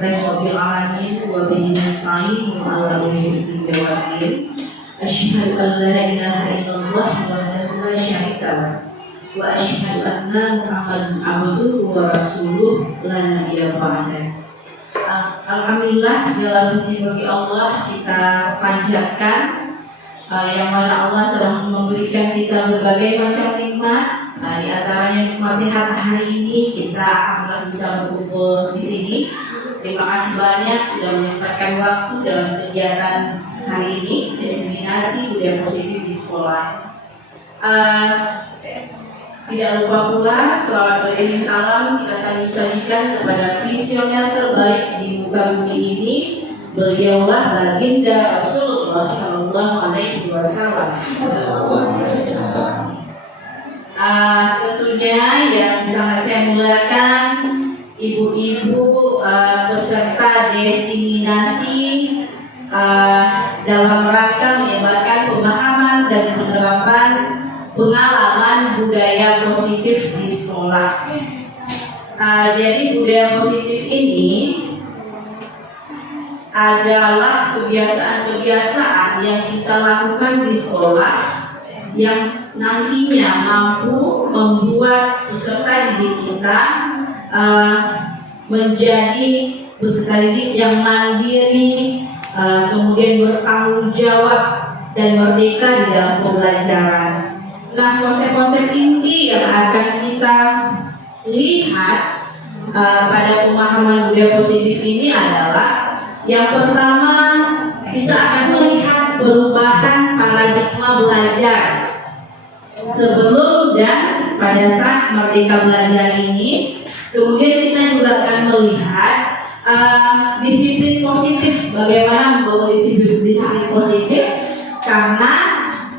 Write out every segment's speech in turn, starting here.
Alhamdulillahi rabbil alamin wa bihi nasta'in ala umuri dunya waddin. Asyhadu an la ilaha illallah wahdahu la syarika lah wa asyhadu anna Muhammadan abduhu wa rasuluh la nabiyya ba'da. Alhamdulillah, segala puji bagi Allah kita panjatkan, yang mana Allah telah memberikan kita berbagai macam nikmat. Di antaranya nikmat sehat hari ini kita alhamdulillah bisa berkumpul di sini. Terima kasih banyak sudah menyempatkan waktu dalam kegiatan hari ini, diseminasi budaya positif di sekolah. Tidak lupa pula selawat beriring salam kita sajikan kepada visioner terbaik di muka bumi ini, beliaulah baginda Rasulullah Sallallahu Alaihi Wasallam. Tentunya yang sangat saya muliakan ibu-ibu peserta diseminasi dalam rangka menyebarkan pemahaman dan penerapan pengalaman budaya positif di sekolah. Jadi budaya positif ini adalah kebiasaan-kebiasaan yang kita lakukan di sekolah yang nantinya mampu membuat peserta didik kita menjadi peserta didik yang mandiri, kemudian bertanggung jawab dan merdeka di dalam pembelajaran. Nah, konsep-konsep inti yang akan kita lihat pada pemahaman budaya positif ini adalah yang pertama, kita akan melihat perubahan paradigma belajar sebelum dan pada saat merdeka belajar ini. Kemudian kita juga akan melihat disiplin positif, bagaimana membangun disiplin positif, karena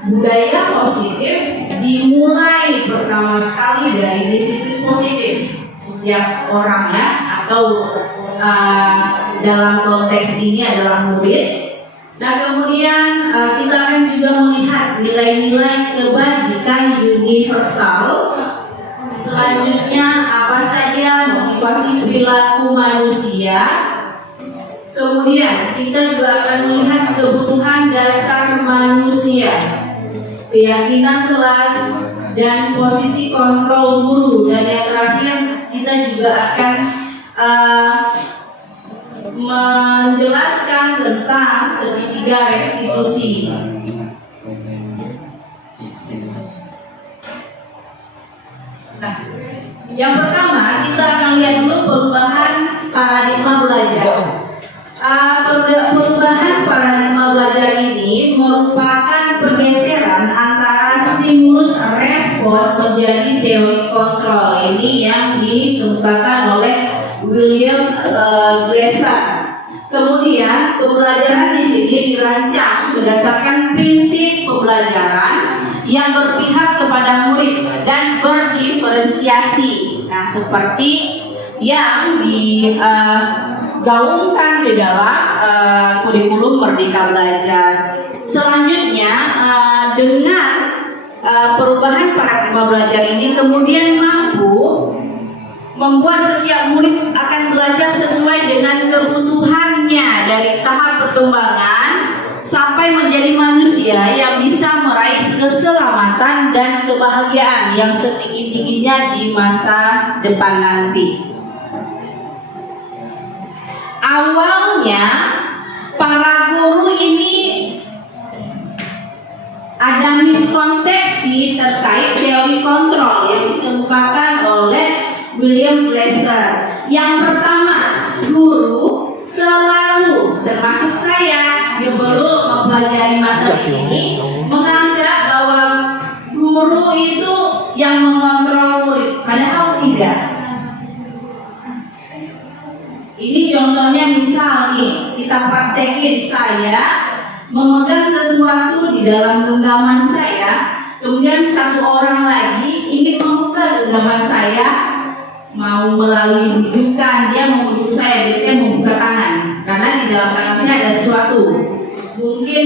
budaya positif dimulai pertama sekali dari disiplin positif setiap orang ya, atau dalam konteks ini adalah murid. Nah, kemudian kita akan juga melihat nilai-nilai kebajikan universal. Selanjutnya apa saja motivasi perilaku manusia. Kemudian kita juga akan melihat kebutuhan dasar manusia, keyakinan kelas, dan posisi kontrol guru. Dan yang terakhir kita juga akan menjelaskan tentang segitiga restitusi. Nah, yang pertama kita akan lihat dulu perubahan paradigma belajar. Perubahan paradigma belajar ini merupakan pergeseran antara stimulus respon menjadi teori kontrol. Ini yang dikemukakan oleh William Glasser. Kemudian pembelajaran di sini dirancang berdasarkan prinsip pembelajaran yang berpihak kepada murid dan berdiferensiasi. Nah, seperti yang digaungkan di dalam kurikulum Merdeka Belajar. Selanjutnya, dengan perubahan paradigma belajar ini kemudian mampu membuat setiap murid akan belajar sesuai dengan kebutuhannya dari tahap perkembangan sampai menjadi manusia yang bisa meraih keselamatan dan kebahagiaan yang setinggi-tingginya di masa depan nanti. Awalnya para guru ini ada miskonsepsi terkait teori kontrol yang dikemukakan oleh William Glasser. Yang pertama, guru selalu, termasuk saya sebelum mempelajari materi ini, menganggap bahwa guru itu yang mengontrol murid, padahal tidak. Ini contohnya, misal nih, kita praktekin, saya memegang sesuatu di dalam genggaman saya, kemudian satu orang lagi ingin membuka genggaman saya, mau melalui bujukan, dia membujuk saya, biasanya membuka tangan, karena di dalam tangan saya ada sesuatu. Mungkin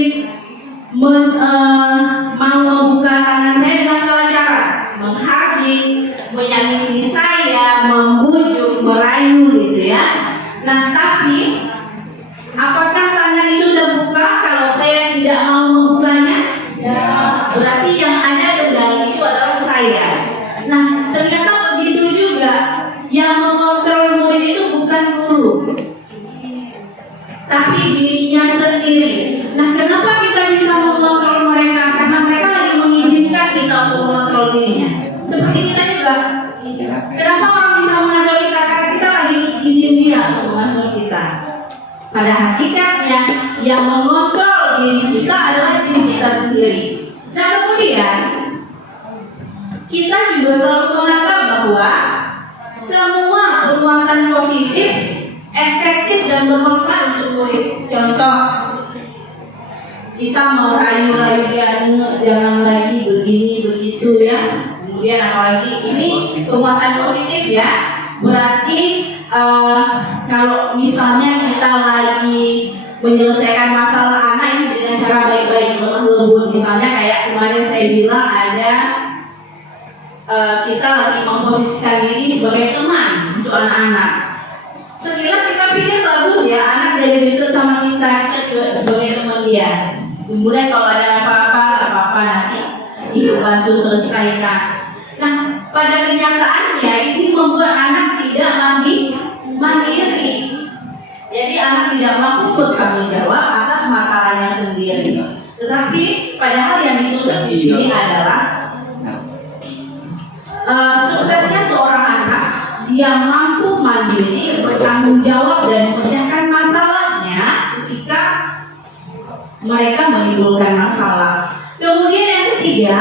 mau membuka tangan saya dengan salah cara, menghardik, menyakiti saya, membujuk, merayu gitu ya. Nah, tapi apakah tangan itu terbuka kalau saya tidak mau membukanya? Ya. Berarti yang ada kendali itu adalah saya. Nah, ternyata begitu juga. Yang mengontrol murid itu bukan guru, tapi dirinya sendiri. Nah, kenapa kita bisa mengontrol mereka? Karena mereka lagi mengizinkan kita untuk mengontrol dirinya. Seperti kita juga. Kenapa orang bisa mengatur kita? Karena kita lagi izinin dia untuk mengatur kita. Pada hakikatnya yang mengontrol diri kita adalah diri kita sendiri. Nah, kemudian kita juga selalu menganggap bahwa semua perbuatan positif efektif dan bermanfaat untuk murid. Contoh, kita mau rayu-rayu dia, jangan lagi begini begitu ya. Kemudian apalagi ini kekuatan positif ya. Berarti kalau misalnya kita lagi menyelesaikan masalah anak ini dengan cara baik-baik, lemah lembut. Misalnya kayak kemarin saya bilang ada kita lagi memposisikan diri sebagai teman untuk anak-anak. Sekilas kita pikir bagus ya, anak jadi dekat sama kita juga sebagai teman dia. Kemudian kalau ada apa-apa, nggak apa-apa nanti ibu bantu selesaikan. Nah, pada kenyataannya ini membuat anak tidak mandiri. Jadi anak tidak mampu bertanggung jawab atas masalahnya sendiri. Tetapi padahal yang dituntut di sini adalah suksesnya seorang anak yang mampu mandiri, bertanggung jawab dan memecahkan masalahnya ketika mereka menimbulkan masalah. Kemudian yang ketiga,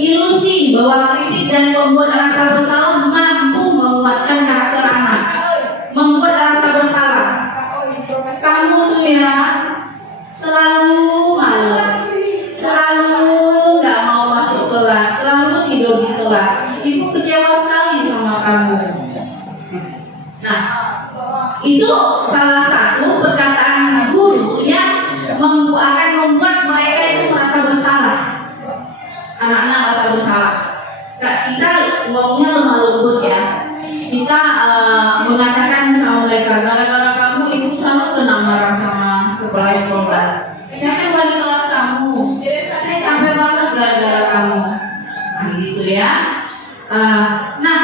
ilusi bahwa kritik dan membuat rasa bersalah mampu menguatkan karakter anak, membuat rasa bersalah. Kamu tuh ya selalu malas, selalu nggak mau masuk kelas, selalu tidur di kelas. Ibu kecewa sekali sama kamu. Nah, itu salah satu perkataan guru yang akan membuat mereka itu merasa bersalah. Anak-anak merasa bersalah. Nah, kita ngomongnya lemah lembut ya. Kita mengatakan sama mereka, gara-gara kamu ibu selalu kena marah sama kepala sekolah. Siapa yang balik kelas kamu? Saya capek banget gara-gara kamu. Nah, gitu ya. Nah,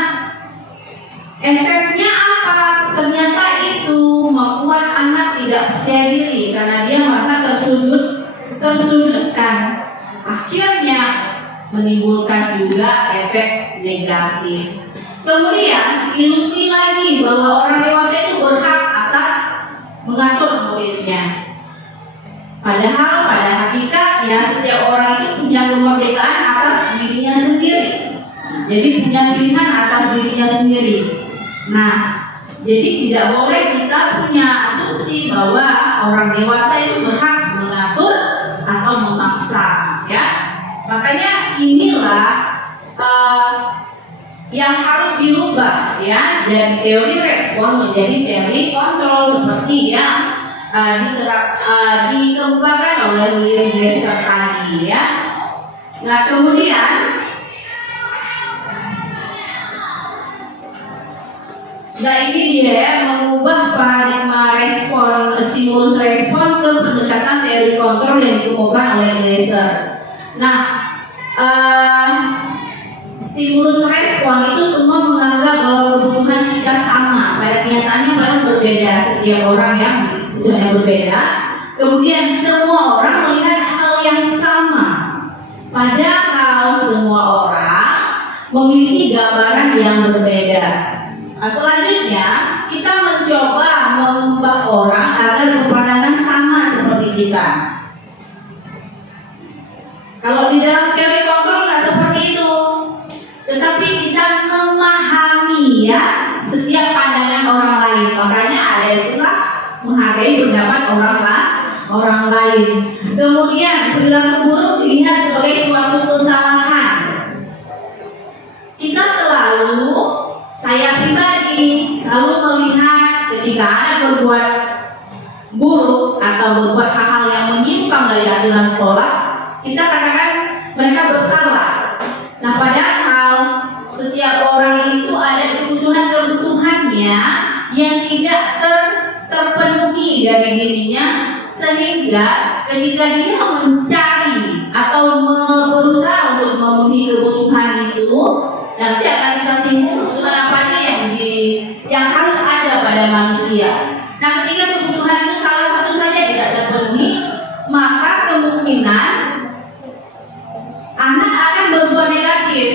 efeknya apa? Ternyata itu membuat anak tidak percaya diri karena dia merasa tersudutkan. Akhirnya menimbulkan juga efek negatif. Kemudian ilusi lagi bahwa orang dewasa itu berhak atas mengatur muridnya. Padahal pada hakikatnya setiap orang itu punya kemerdekaan atas dirinya sendiri. Jadi punya pilihan atas dirinya sendiri. Nah, jadi tidak boleh kita punya asumsi bahwa orang dewasa itu berhak mengatur atau memaksa, ya. Makanya inilah yang harus dirubah, ya, dari teori respon menjadi teori kontrol seperti yang dikemukakan oleh William Glasser tadi, ya. Nah, kemudian ini dia ya, mengubah paradigma respon, stimulus respon ke pendekatan teori kontrol yang dikemukakan oleh Glasser. Nah, stimulus respon itu semua menganggap bahwa kebutuhan kita sama, pada kenyataannya malah berbeda, setiap orang yang kebutuhannya berbeda. Kemudian semua orang melihat hal yang sama, padahal semua orang memiliki gambaran yang berbeda. Nah, selanjutnya kita mencoba mengubah orang agar berpandangan sama seperti kita. Kalau di dalam teori kontrol nggak seperti itu, tetapi kita memahami ya setiap pandangan orang lain. Makanya ada istilah menghargai pendapat orang lain. Kemudian perilaku buruk dilihat sebagai suatu kesalahan. Kita selalu, saya pribadi selalu melihat ketika anak berbuat buruk atau berbuat hal-hal yang menyimpang dari aturan sekolah, kita katakan mereka bersalah. Nah, padahal setiap orang itu ada kebutuhan-kebutuhannya yang tidak terpenuhi dari dirinya, sehingga ketika dia mencari atau berusaha untuk memenuhi kebutuhan itu, nanti akan dikasih kebutuhan apa aja yang harus ada pada manusia. Nah, ketika kebutuhan itu salah satu saja tidak terpenuhi, maka kemungkinan anak akan berbuat negatif.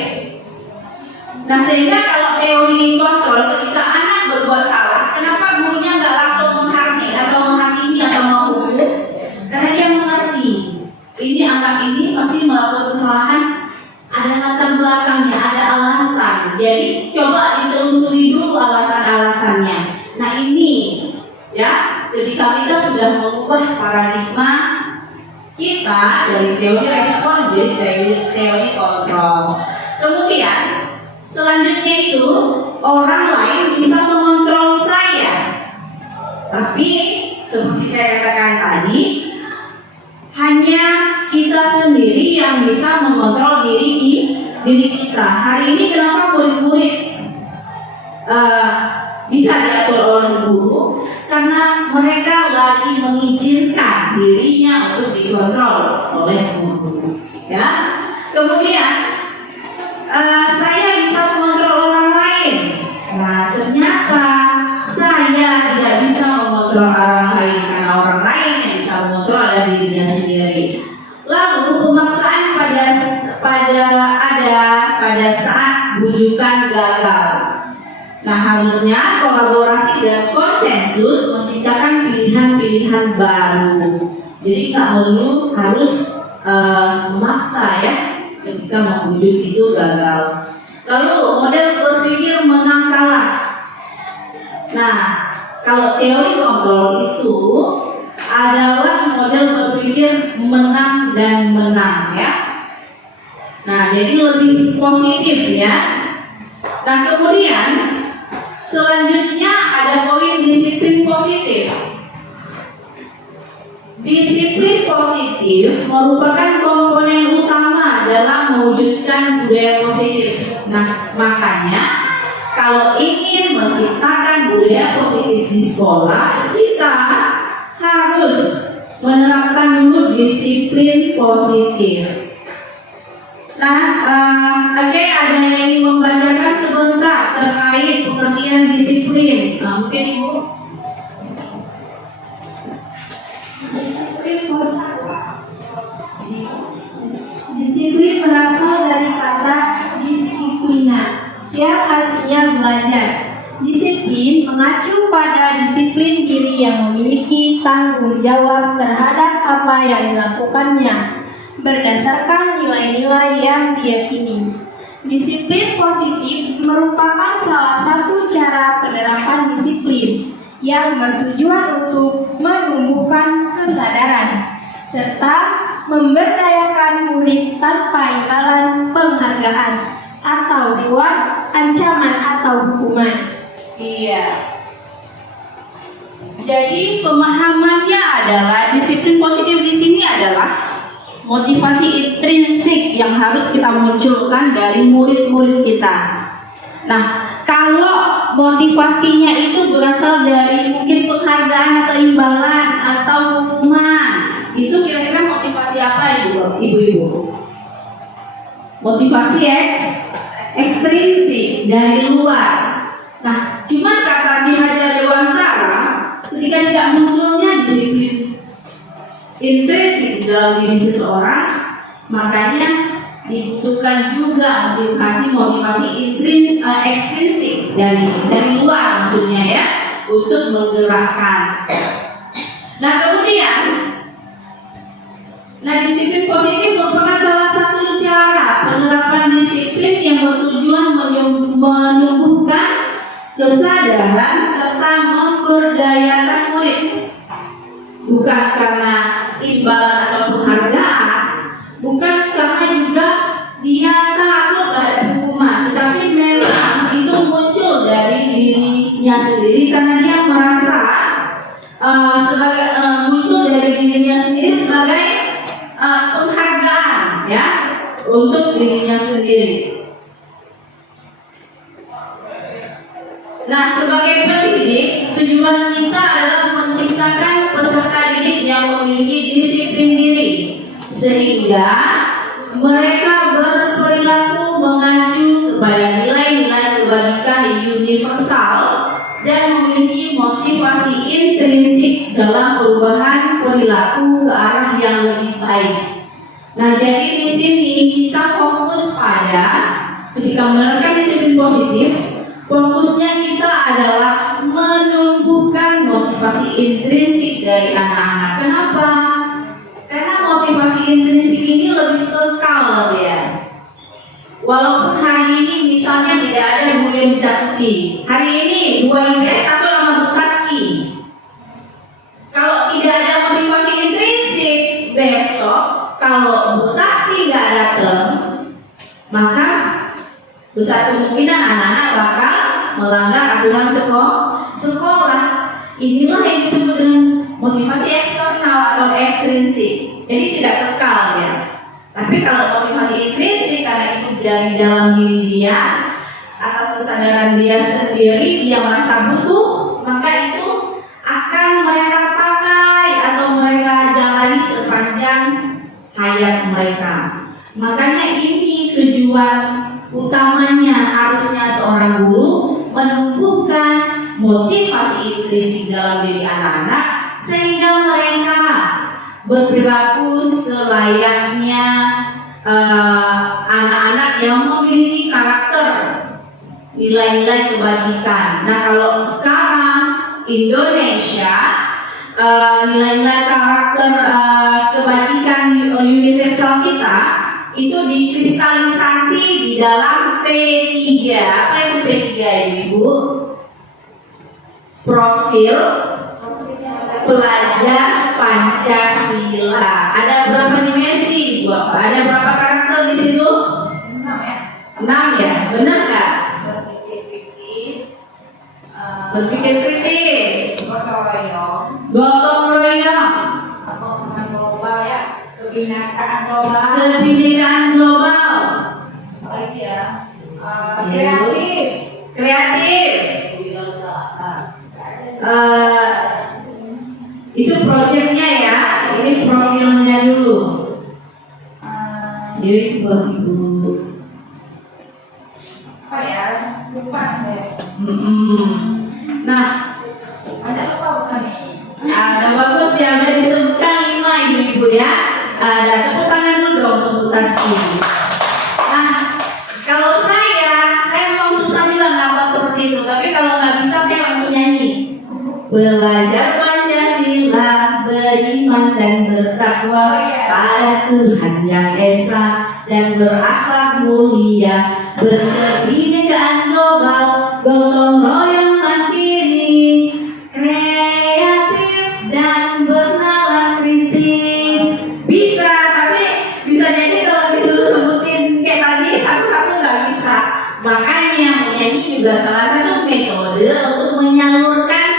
Nah, sehingga kalau teori kontrol, ketika anak berbuat salah, kenapa gurunya nggak langsung menghakimi atau menghukum? Karena dia mengerti ini anak ini pasti melakukan kesalahan, ada latar belakangnya, ada alasan. Jadi coba ditelusuri dulu alasan-alasannya. Nah, ini ya, ketika kita sudah mengubah paradigma kita dari teori respon jadi teori kontrol. Kemudian selanjutnya itu orang lain bisa mengontrol saya. Tapi seperti saya katakan tadi, hanya kita sendiri yang bisa mengontrol diri kita. Hari ini kenapa murid-murid bisa diatur oleh guru? Karena mereka lagi mengizinkan dirinya untuk dikontrol oleh guru. Ya. Kemudian saya bisa mengontrol orang lain. Nah, ternyata saya tidak bisa mengontrol orang lain, karena orang lain yang bisa mengontrol adalah dirinya sendiri. Lalu pemaksaan pada saat bujukan gagal. Nah, harusnya kolaborasi dan konsensus menciptakan pilihan-pilihan baru. Jadi nggak melulu harus memaksa ya ketika membujuk itu gagal. Lalu model berpikir menang kalah. Nah, kalau teori kontrol itu adalah model berpikir menang dan menang ya. Nah, jadi lebih positif ya. Nah, kemudian selanjutnya ada poin disiplin positif. Disiplin positif merupakan komponen utama dalam mewujudkan budaya positif. Nah, makanya kalau ingin menciptakan budaya positif di sekolah, kita harus menerapkan dulu disiplin positif. Nah, ada yang ingin membacakan sebentar terkait pengertian disiplin. Nah, mungkin Ibu. Disiplin berasal dari kata disiplina, yang artinya belajar. Disiplin mengacu pada disiplin diri yang memiliki tanggung jawab terhadap apa yang dilakukannya berdasarkan nilai-nilai yang diyakini. Disiplin positif merupakan salah satu cara penerapan disiplin yang bertujuan untuk menumbuhkan kesadaran serta memberdayakan murid tanpa imbalan penghargaan atau reward, ancaman atau hukuman. Iya. Jadi pemahamannya adalah disiplin positif di sini adalah motivasi intrinsik yang harus kita munculkan dari murid-murid kita. Nah, kalau motivasinya itu berasal dari mungkin penghargaan atau imbalan atau hukuman, itu kira-kira motivasi apa ibu-ibu? Motivasi ekstrinsik dari luar. Nah, cuma kata Ki Hajar Dewantara, ketika tidak munculnya disiplin intrinsik dalam diri seseorang, makanya dibutuhkan juga motivasi ekstrinsik dari luar, maksudnya ya, untuk menggerakkan. Nah, kemudian, disiplin positif merupakan salah satu cara penerapan disiplin yang bertujuan menumbuhkan kesadaran serta memberdayakan murid, bukan karena imbalan atau penghargaan, bukan karena juga dia takut terhadap hukuman, tetapi memang itu muncul dari dirinya sendiri karena dia merasa muncul dari dirinya sendiri sebagai penghargaan ya untuk dirinya sendiri. Nah, sebagai pendidik, tujuan kita adalah memiliki disiplin diri, sehingga mereka berperilaku mengacu kepada nilai-nilai kebajikan universal dan memiliki motivasi intrinsik dalam perubahan perilaku ke arah yang lebih baik. Nah, jadi di sini kita fokus pada ketika menerapkan disiplin positif, fokusnya kita adalah menumbuhkan motivasi intrinsik dari anak-anak. Kenapa? Karena motivasi intrinsik ini lebih kekal ya. Walaupun hari ini misalnya tidak ada guru yang ditakuti, hari ini 2 IPS atau nama Butaski. Kalau tidak ada motivasi intrinsik, besok kalau Butaski nggak datang, maka besar kemungkinan anak-anak bakal melanggar aturan sekolah. Inilah yang disebut dengan motivasi eksternal atau ekstrinsik. Jadi tidak kekal ya. Tapi kalau motivasi intrinsik karena itu dari dalam diri dia, atas kesadaran dia sendiri, dia merasa butuh, maka itu akan mereka pakai atau mereka jalani sepanjang hayat mereka. Makanya ini tujuan utamanya harusnya seorang guru menumbuhkan motivasi intrinsik dalam diri anak-anak sehingga mereka berperilaku selayaknya anak-anak yang memiliki karakter nilai-nilai kebajikan. Nah, kalau sekarang Indonesia nilai-nilai karakter kebajikan universal kita itu dikristalisasi di dalam P3. Apa itu P3 Ibu? Profil pelajar Pancasila. Ada berapa dimensi, Bu? Ada berapa karakter di situ? 6 ya? Benar nggak? Berpikir kritis, gotong royong, kebinekaan global, kreatif. Itu proyeknya ya, ini profilnya dulu. Jadi buat ibu. Apa ya? Lupa saya. Nah, Ada apa bukan nih? ada bagus ya, udah disebutkan 5 ibu-ibu ya. Ada tepuk tangan dulu dong untuk Taski. Nah, kalau saya memang susah juga ngapa seperti itu. Tapi kalau nggak bisa saya langsung nyanyi. Belajar Pancasila, beriman dan bertakwa pada Tuhan yang esa dan berakhlak mulia, berkebinekaan global, gotong royong mandiri, kreatif dan bernalar kritis. Bisa, tapi bisa jadi kalau disuruh sebutin kayak tadi satu-satu nggak bisa. Makanya menyanyi juga salah satu metode untuk menyalurkan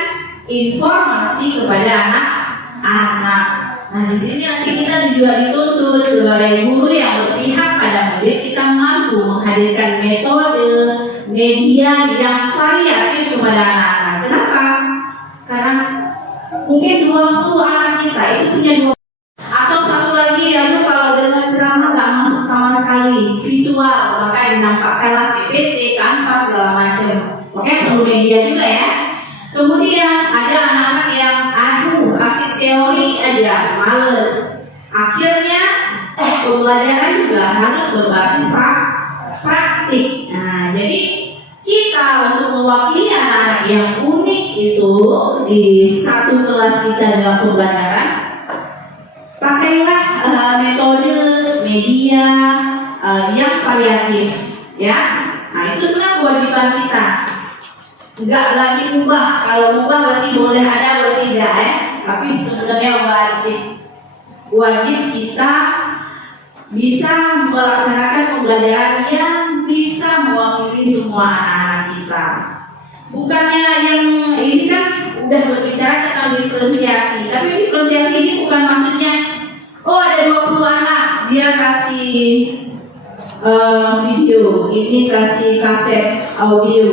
informasi kepada anak-anak. Nah, di sini nanti kita juga dituntut sebagai guru yang berpihak pada murid, kita mampu menghadirkan metode media yang variatif kepada anak-anak. Kenapa? Karena mungkin 20 anak kita itu punya 20. Atau satu lagi ya, kalau dengan ceramah nggak masuk sama sekali, visual, maka dinampakkanlah PPT, kanvas segala macam. Oke, perlu media juga ya. Kemudian ada anak-anak yang asik teori aja, males. Akhirnya pembelajaran juga harus berbasis praktik. Nah, jadi kita untuk mewakili anak-anak yang unik itu di satu kelas kita dalam pembelajaran, pakailah metode media yang variatif, ya. Nah, itu sebenarnya kewajiban kita. Enggak lagi mubah. Kalau mubah berarti boleh ada, boleh tidak ya. Tapi sebenarnya wajib kita bisa melaksanakan pembelajaran yang bisa mewakili semua anak-anak kita. Bukannya yang ini kan udah berbicara tentang diferensiasi, tapi diferensiasi ini bukan maksudnya ada 20 anak dia kasih video, ini kasih kaset audio,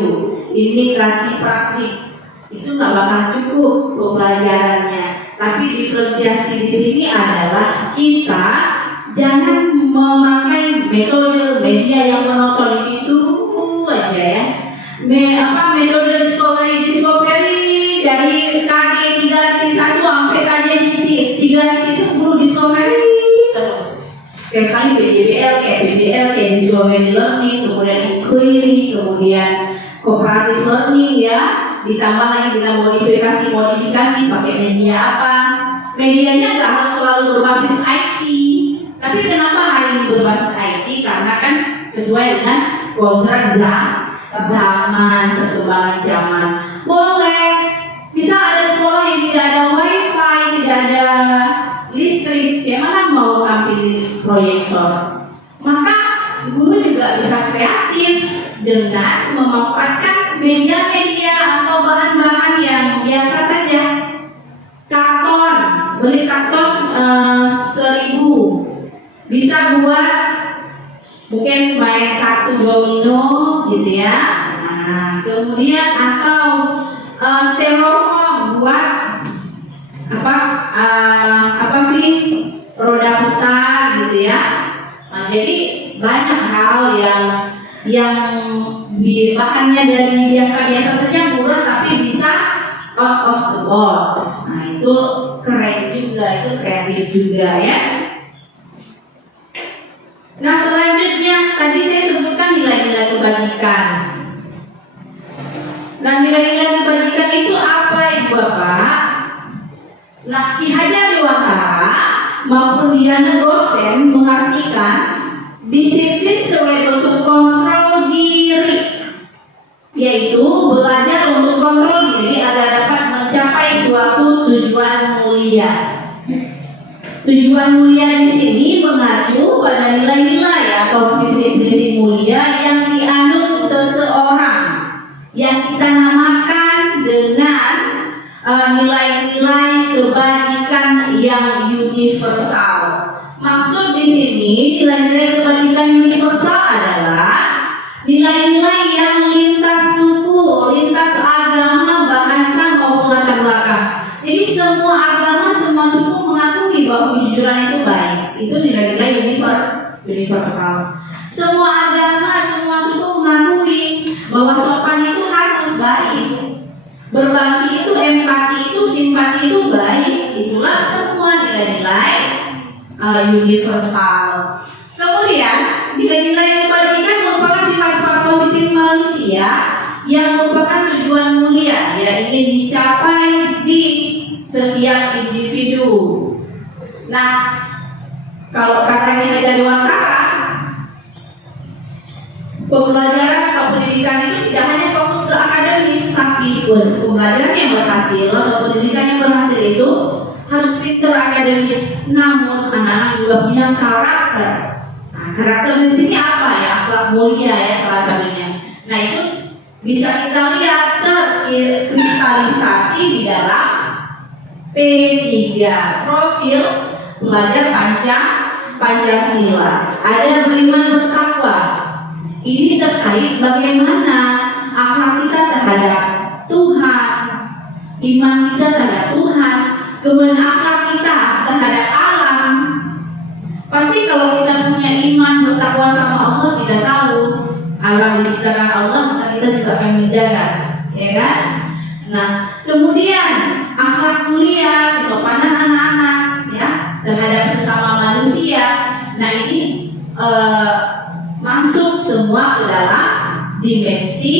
ini kasih praktik. Itu nggak bakal cukup pembelajarannya. Tapi diferensiasi di sini adalah kita jangan memakai metode media yang monoton itu aja ya. Metode discovery dari KD 3.1 sampai KD 3.10 discovery terus. Kayak sekali PBL, kayak discovery learning, kemudian inquiry, kemudian cooperative learning ya, ditambah lagi dengan modifikasi pakai media apa. Medianya nggak harus selalu berbasis IT, tapi kenapa hari ini berbasis IT? Karena kan sesuai dengan kontrak zaman, perkembangan zaman. Boleh, bisa ada sekolah yang tidak ada wifi, tidak ada listrik, bagaimana mau tampil proyektor? Maka guru juga bisa kreatif dengan memanfaatkan media-media atau bahan-bahan yang biasa saja. Karton, beli karton 1.000, bisa buat mungkin main kartu domino gitu ya. Nah, kemudian atau styrofoam buat apa sih, roda putar gitu ya. Nah, jadi banyak hal yang bahannya dari biasa-biasa saja murah tapi bisa out of the box. Nah, itu keren juga, itu kreatif juga ya. Nah, selanjutnya tadi saya sebutkan nilai-nilai kebajikan. Nah, nilai-nilai kebajikan itu apa Ibu Bapak? Nah, Ki Hajar Dewantara maupun Diyana dosen mengartikan disiplin sebagai bentuk kontrol diri, yaitu belajar untuk kontrol diri agar dapat mencapai suatu tujuan mulia. Tujuan mulia di sini mengacu pada nilai-nilai atau prinsip-prinsip mulia yang dianut seseorang, yang kita namakan dengan nilai-nilai kebajikan yang universal. Maksud di sini nilai-nilai kebajikan universal adalah nilai-nilai yang lintas suku, lintas agama, bahasa maupun latar belakang. Jadi semua agama, semua suku mengakui bahwa kejujuran itu baik. Itu nilai-nilai universal. Semua agama, semua suku mengakui bahwa sopan itu harus baik. Berbagi itu, empati itu, simpati itu baik. Itulah semua nilai-nilai universal. Kemudian nilai-nilai kebajikan merupakan sifat-sifat positif manusia yang merupakan tujuan mulia yang ingin dicapai di setiap individu. Nah, kalau katanya Hajar Dewantara, pembelajaran atau pendidikan itu tidak hanya fokus ke akademis, tapi pembelajaran yang berhasil atau pendidikan yang berhasil itu harus pintar akademis, namun anak-anak juga punya karakter. Nah, karakter di sini apa ya? Akhlak mulia ya salah satunya. Nah, itu bisa kita lihat terkristalisasi di dalam P3, profil pelajar Pancasila. Ada beriman bertakwa. Ini terkait bagaimana akhlak kita terhadap Tuhan, iman kita terhadap Tuhan, kemudian akhlak kita terhadap alam. Pasti kalau kita punya iman bertakwa sama Allah, kita tahu alam diciptakan Allah, maka kita juga akan menjaga, ya kan? Nah, kemudian akhlak mulia, kesopanan anak-anak, ya, terhadap sesama manusia. Nah, ini masuk semua ke dalam dimensi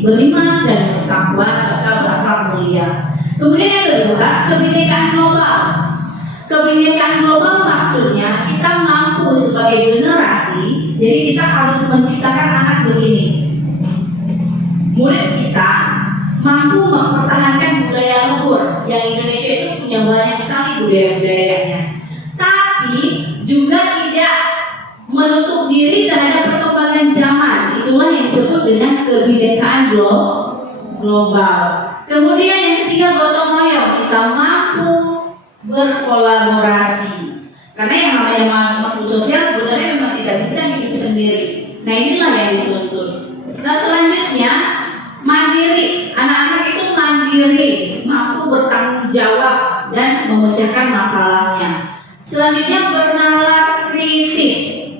beriman dan bertakwa serta berakhlak mulia. Kemudian yang kedua, kebinekaan global. Kebinekaan global maksudnya kita mampu sebagai generasi, jadi kita harus menciptakan anak begini. Murid kita mampu mempertahankan budaya luhur, yang Indonesia itu punya banyak sekali budaya-budayanya, tapi juga tidak menutup diri terhadap perkembangan zaman. Itulah yang disebut dengan kebinekaan global. Kemudian yang ketiga, gotong royong. Kita mampu berkolaborasi, karena yang namanya makhluk sosial sebenarnya memang tidak bisa hidup sendiri. Nah, inilah yang dituntut. Nah, selanjutnya mandiri. Anak-anak itu mandiri, mampu bertanggung jawab dan memecahkan masalahnya. Selanjutnya bernalar kritis.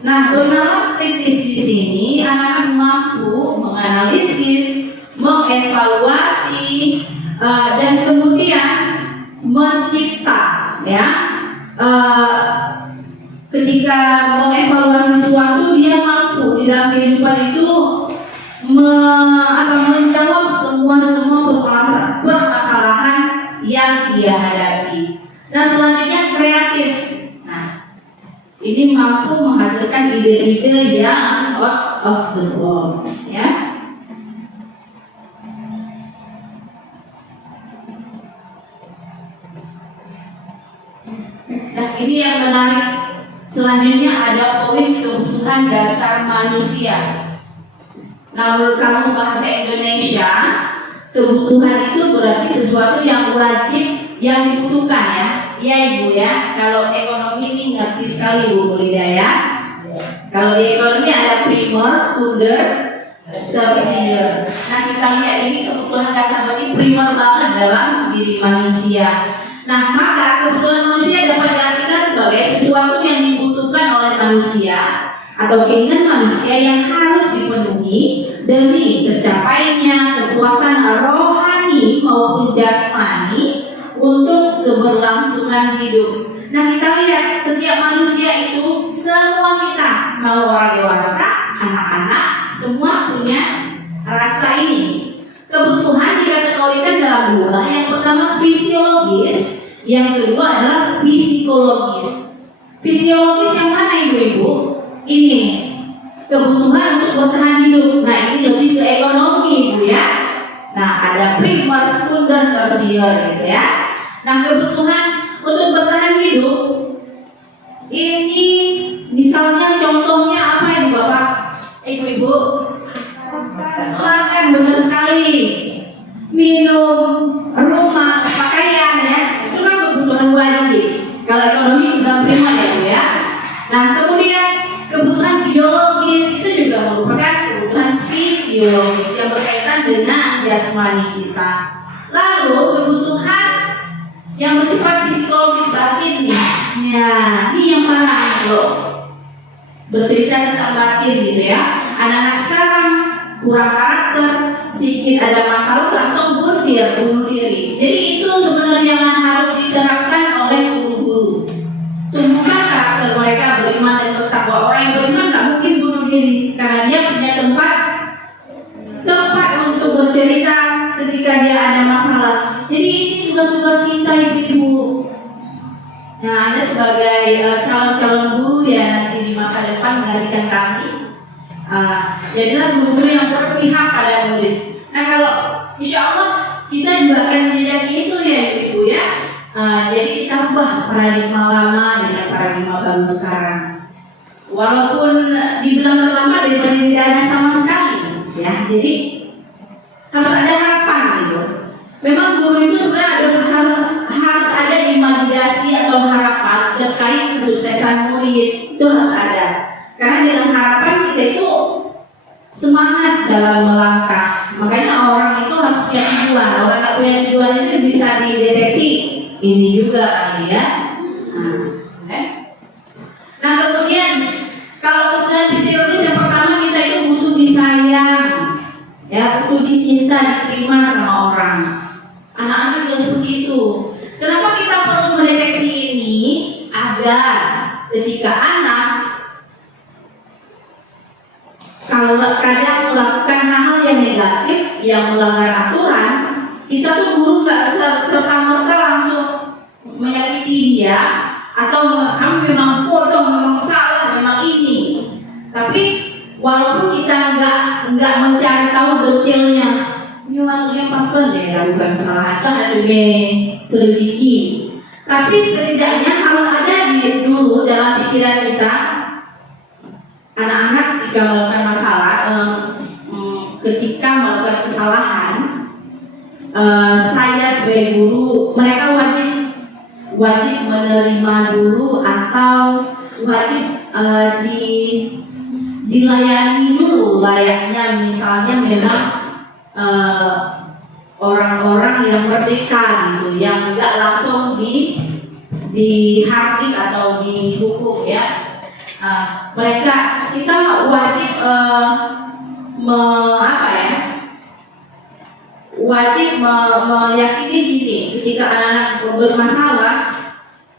Nah, bernalar kritis di sini anak-anak mampu menganalisis, mengevaluasi, dan kemudian mencipta, ya. Ketika mengevaluasi sesuatu, dia mampu di dalam kehidupan itu menjawab semua permasalahan yang dia hadapi. Nah, selanjutnya kreatif. Nah, ini mampu menghasilkan ide-ide yang out of the box, ya. Nah, ini yang menarik. Selanjutnya ada poin kebutuhan dasar manusia. Nah, menurut Kamus Bahasa Indonesia, kebutuhan itu berarti sesuatu yang wajib, yang dibutuhkan, ya. Ya Ibu, ya. Kalau ekonomi ini ngerti sekali Bu Lida, ya. Kalau di ekonomi ada primer, sekunder, tersier. Nah, kita lihat ini kebutuhan dasar, berarti primer banget dalam diri manusia. Nah, maka kebutuhan manusia dapat diartikan sebagai sesuatu yang dibutuhkan oleh manusia atau keinginan manusia yang harus dipenuhi demi tercapainya kepuasan rohani maupun jasmani untuk keberlangsungan hidup. Nah, kita lihat setiap manusia itu, semua kita, mau orang dewasa, anak-anak, semua punya rasa ini. Kebutuhan dikategorikan dalam dua. Yang pertama fisiologis, yang kedua adalah psikologis. Fisiologis yang mana Ibu-ibu? Ini kebutuhan untuk bertahan hidup. Nah, ini lebih ke ekonomi Ibu, ya. Nah, ada primer, sekunder, tersier, gitu, ya. Nah, kebutuhan untuk bertahan hidup ini misalnya contohnya apa Ibu Bapak? Ibu-ibu, makan, benar sekali. Minum, rumah, pakaian, ya. Itu kan kebutuhan wajib. Kalau ekonomi dalam primer, ya Bu, ya. Nah, kemudian kebutuhan biologis itu juga merupakan kebutuhan fisiologis yang berkaitan dengan jasmani kita. Lalu kebutuhan yang bersifat psikologis batin nih. Ya, ini yang mana loh? Bercerita tentang batin gitu, ya. Anak-anak sekarang kurang karakter, sedikit ada masalah langsung bunuh diri. Jadi itu sebenarnya yang harus diterapkan oleh guru-guru. Tumbuhkan karakter mereka beriman dan bertakwa. Orang yang beriman nggak mungkin bunuh diri karena dia punya tempat untuk bercerita ketika dia ada masalah. Jadi ini tugas-tugas kita Ibu-ibu. Nah, Anda sebagai calon-calon guru ya nanti di masa depan menggantikan kami. Jadilah guru-guru yang berpihak pada murid. Nah, kalau insya Allah kita juga akan menjadi itu ya Ibu, ya. Jadi kita ubah paradigma lama dengan paradigma baru sekarang. Walaupun dibilang terlambat daripada tidak ada sama sekali, ya. Jadi harus ada harapan gitu. Memang guru itu sebenarnya harus ada imajinasi atau harapan terkait kesuksesan murid, itu harus ada. Karena dengan harapan kita itu semangat dalam melangkah. Makanya orang itu harus punya tujuan. Orang yang punya tujuan itu bisa dideteksi. Ini juga ya. Nah, kemudian kalau kemudian psikologis yang pertama kita itu butuh disayang, ya, butuh dicinta, diterima sama orang. Anak-anak juga seperti itu. Kenapa kita perlu mendeteksi ini? Agar ketika anak kalau kadang melakukan hal-hal yang negatif, yang melanggar aturan, kita tuh guru nggak serta-merta langsung menyakiti dia atau kamu memang bodoh, memang salah, memang ini. Tapi walaupun kita nggak mencari tahu detailnya, yang patut ya bukan kesalahan kan ada selidiki. Tapi setidaknya harus ada dulu dalam pikiran kita. Anak-anak ketika melakukan masalah, ketika melakukan kesalahan, saya sebagai guru, mereka wajib menerima dulu atau wajib dilayani dulu layaknya. Misalnya memang orang-orang yang merdeka gitu, yang nggak langsung dihardik atau dihukum ya. Mereka kita wajib meyakini gini, ketika anak-anak bermasalah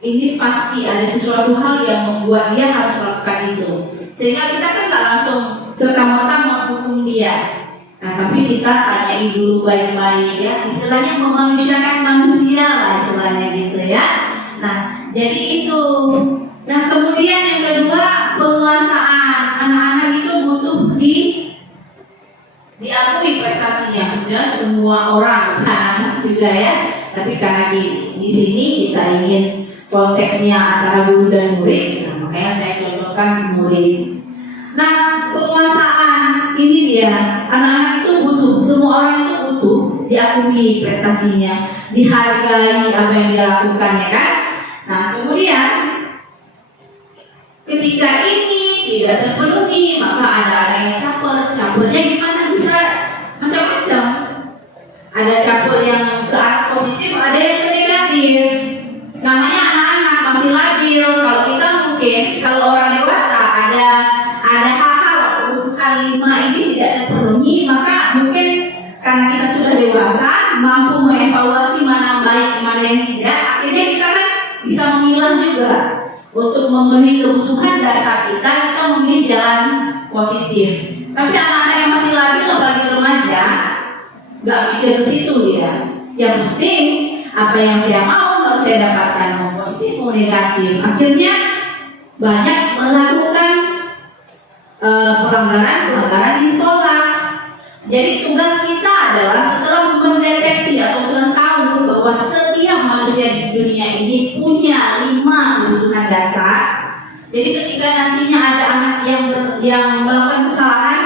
ini pasti ada sesuatu hal yang membuat dia harus melakukan itu, sehingga kita kan nggak langsung serta-merta menghukum dia. Nah, tapi kita tanyai dulu baik-baik ya, istilahnya memanusiakan manusia lah istilahnya gitu ya. Nah, jadi itu. Nah, kemudian yang kedua, penguasaan. Anak-anak itu butuh diakui prestasinya. Sebenarnya semua orang kan juga ya, tapi karena di sini kita ingin konteksnya antara guru dan murid, nah, makanya saya contohkan murid. Nah, penguasaan ini dia, anak-anak itu butuh, semua orang itu butuh diakui prestasinya, dihargai apa yang dia lakukan ya kan. Nah, kemudian ketika ini tidak terpenuhi, maka ada yang capernya gimana, bisa macam-macam. Ada caper yang ke arah positif, ada yang ke negatif. Namanya anak-anak masih labil. Kalau kita mungkin, kalau orang dewasa ada hal-hal urutan 5 ini tidak terpenuhi, maka mungkin karena kita sudah dewasa, mampu mengevaluasi mana baik, mana yang tidak, akhirnya kita kan bisa memilah juga untuk memenuhi kebutuhan dasar kita memilih jalan positif. Tapi anak-anak yang masih labil apalagi remaja, nggak mikir ke situ dia. Yang penting apa yang saya mau harus saya dapatkan, mau positif mau negatif. Akhirnya banyak melakukan pelanggaran di sekolah. Jadi tugas kita adalah setelah mendeteksi atau sudah tahu bahwa setiap manusia di dunia ini punya 5 kebutuhan dasar. Jadi ketika nantinya ada anak yang melakukan kesalahan,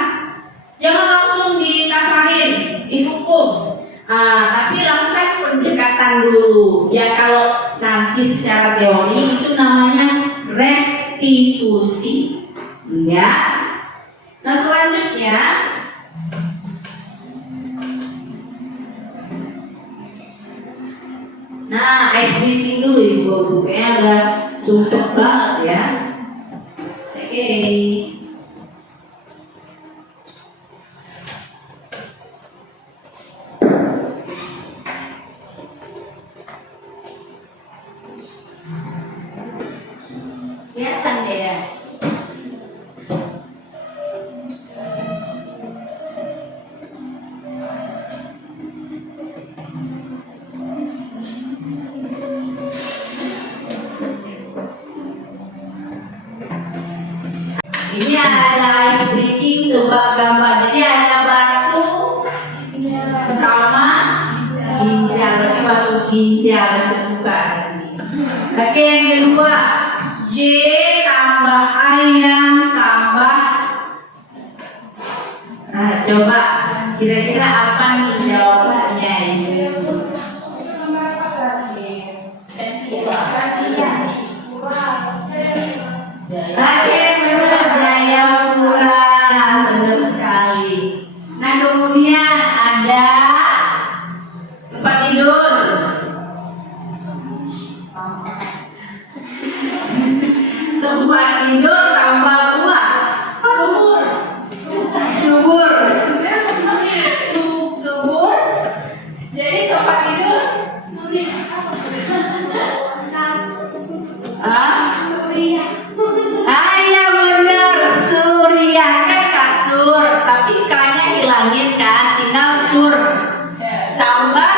jangan langsung dikasarin, dihukum. Tapi lakukan pendekatan dulu. Ya kalau nanti secara teori itu namanya restitusi. Ya. Nah selanjutnya, nah ice breathing dulu ibu-ibu, kayaknya udah sumpah banget ya. Oke. Kelihatan deh ya. Ini ada ice breaking, tebak gambar. Jadi ada batu sama ginjal, berarti batu ginjal terbuka. Oke, yang kedua, J tambah ayam tambah. Nah, coba kira-kira apa nih jawabannya ini? Oke, benar, Jayapura, benar sekali. Nah, kemudian ada tempat tidur. Tempat tidur tambah buah. Subur. Jadi tempat tidur iya benar, surya kan kasur, tapi k-nya hilangin kan, tinggal sur. Tambah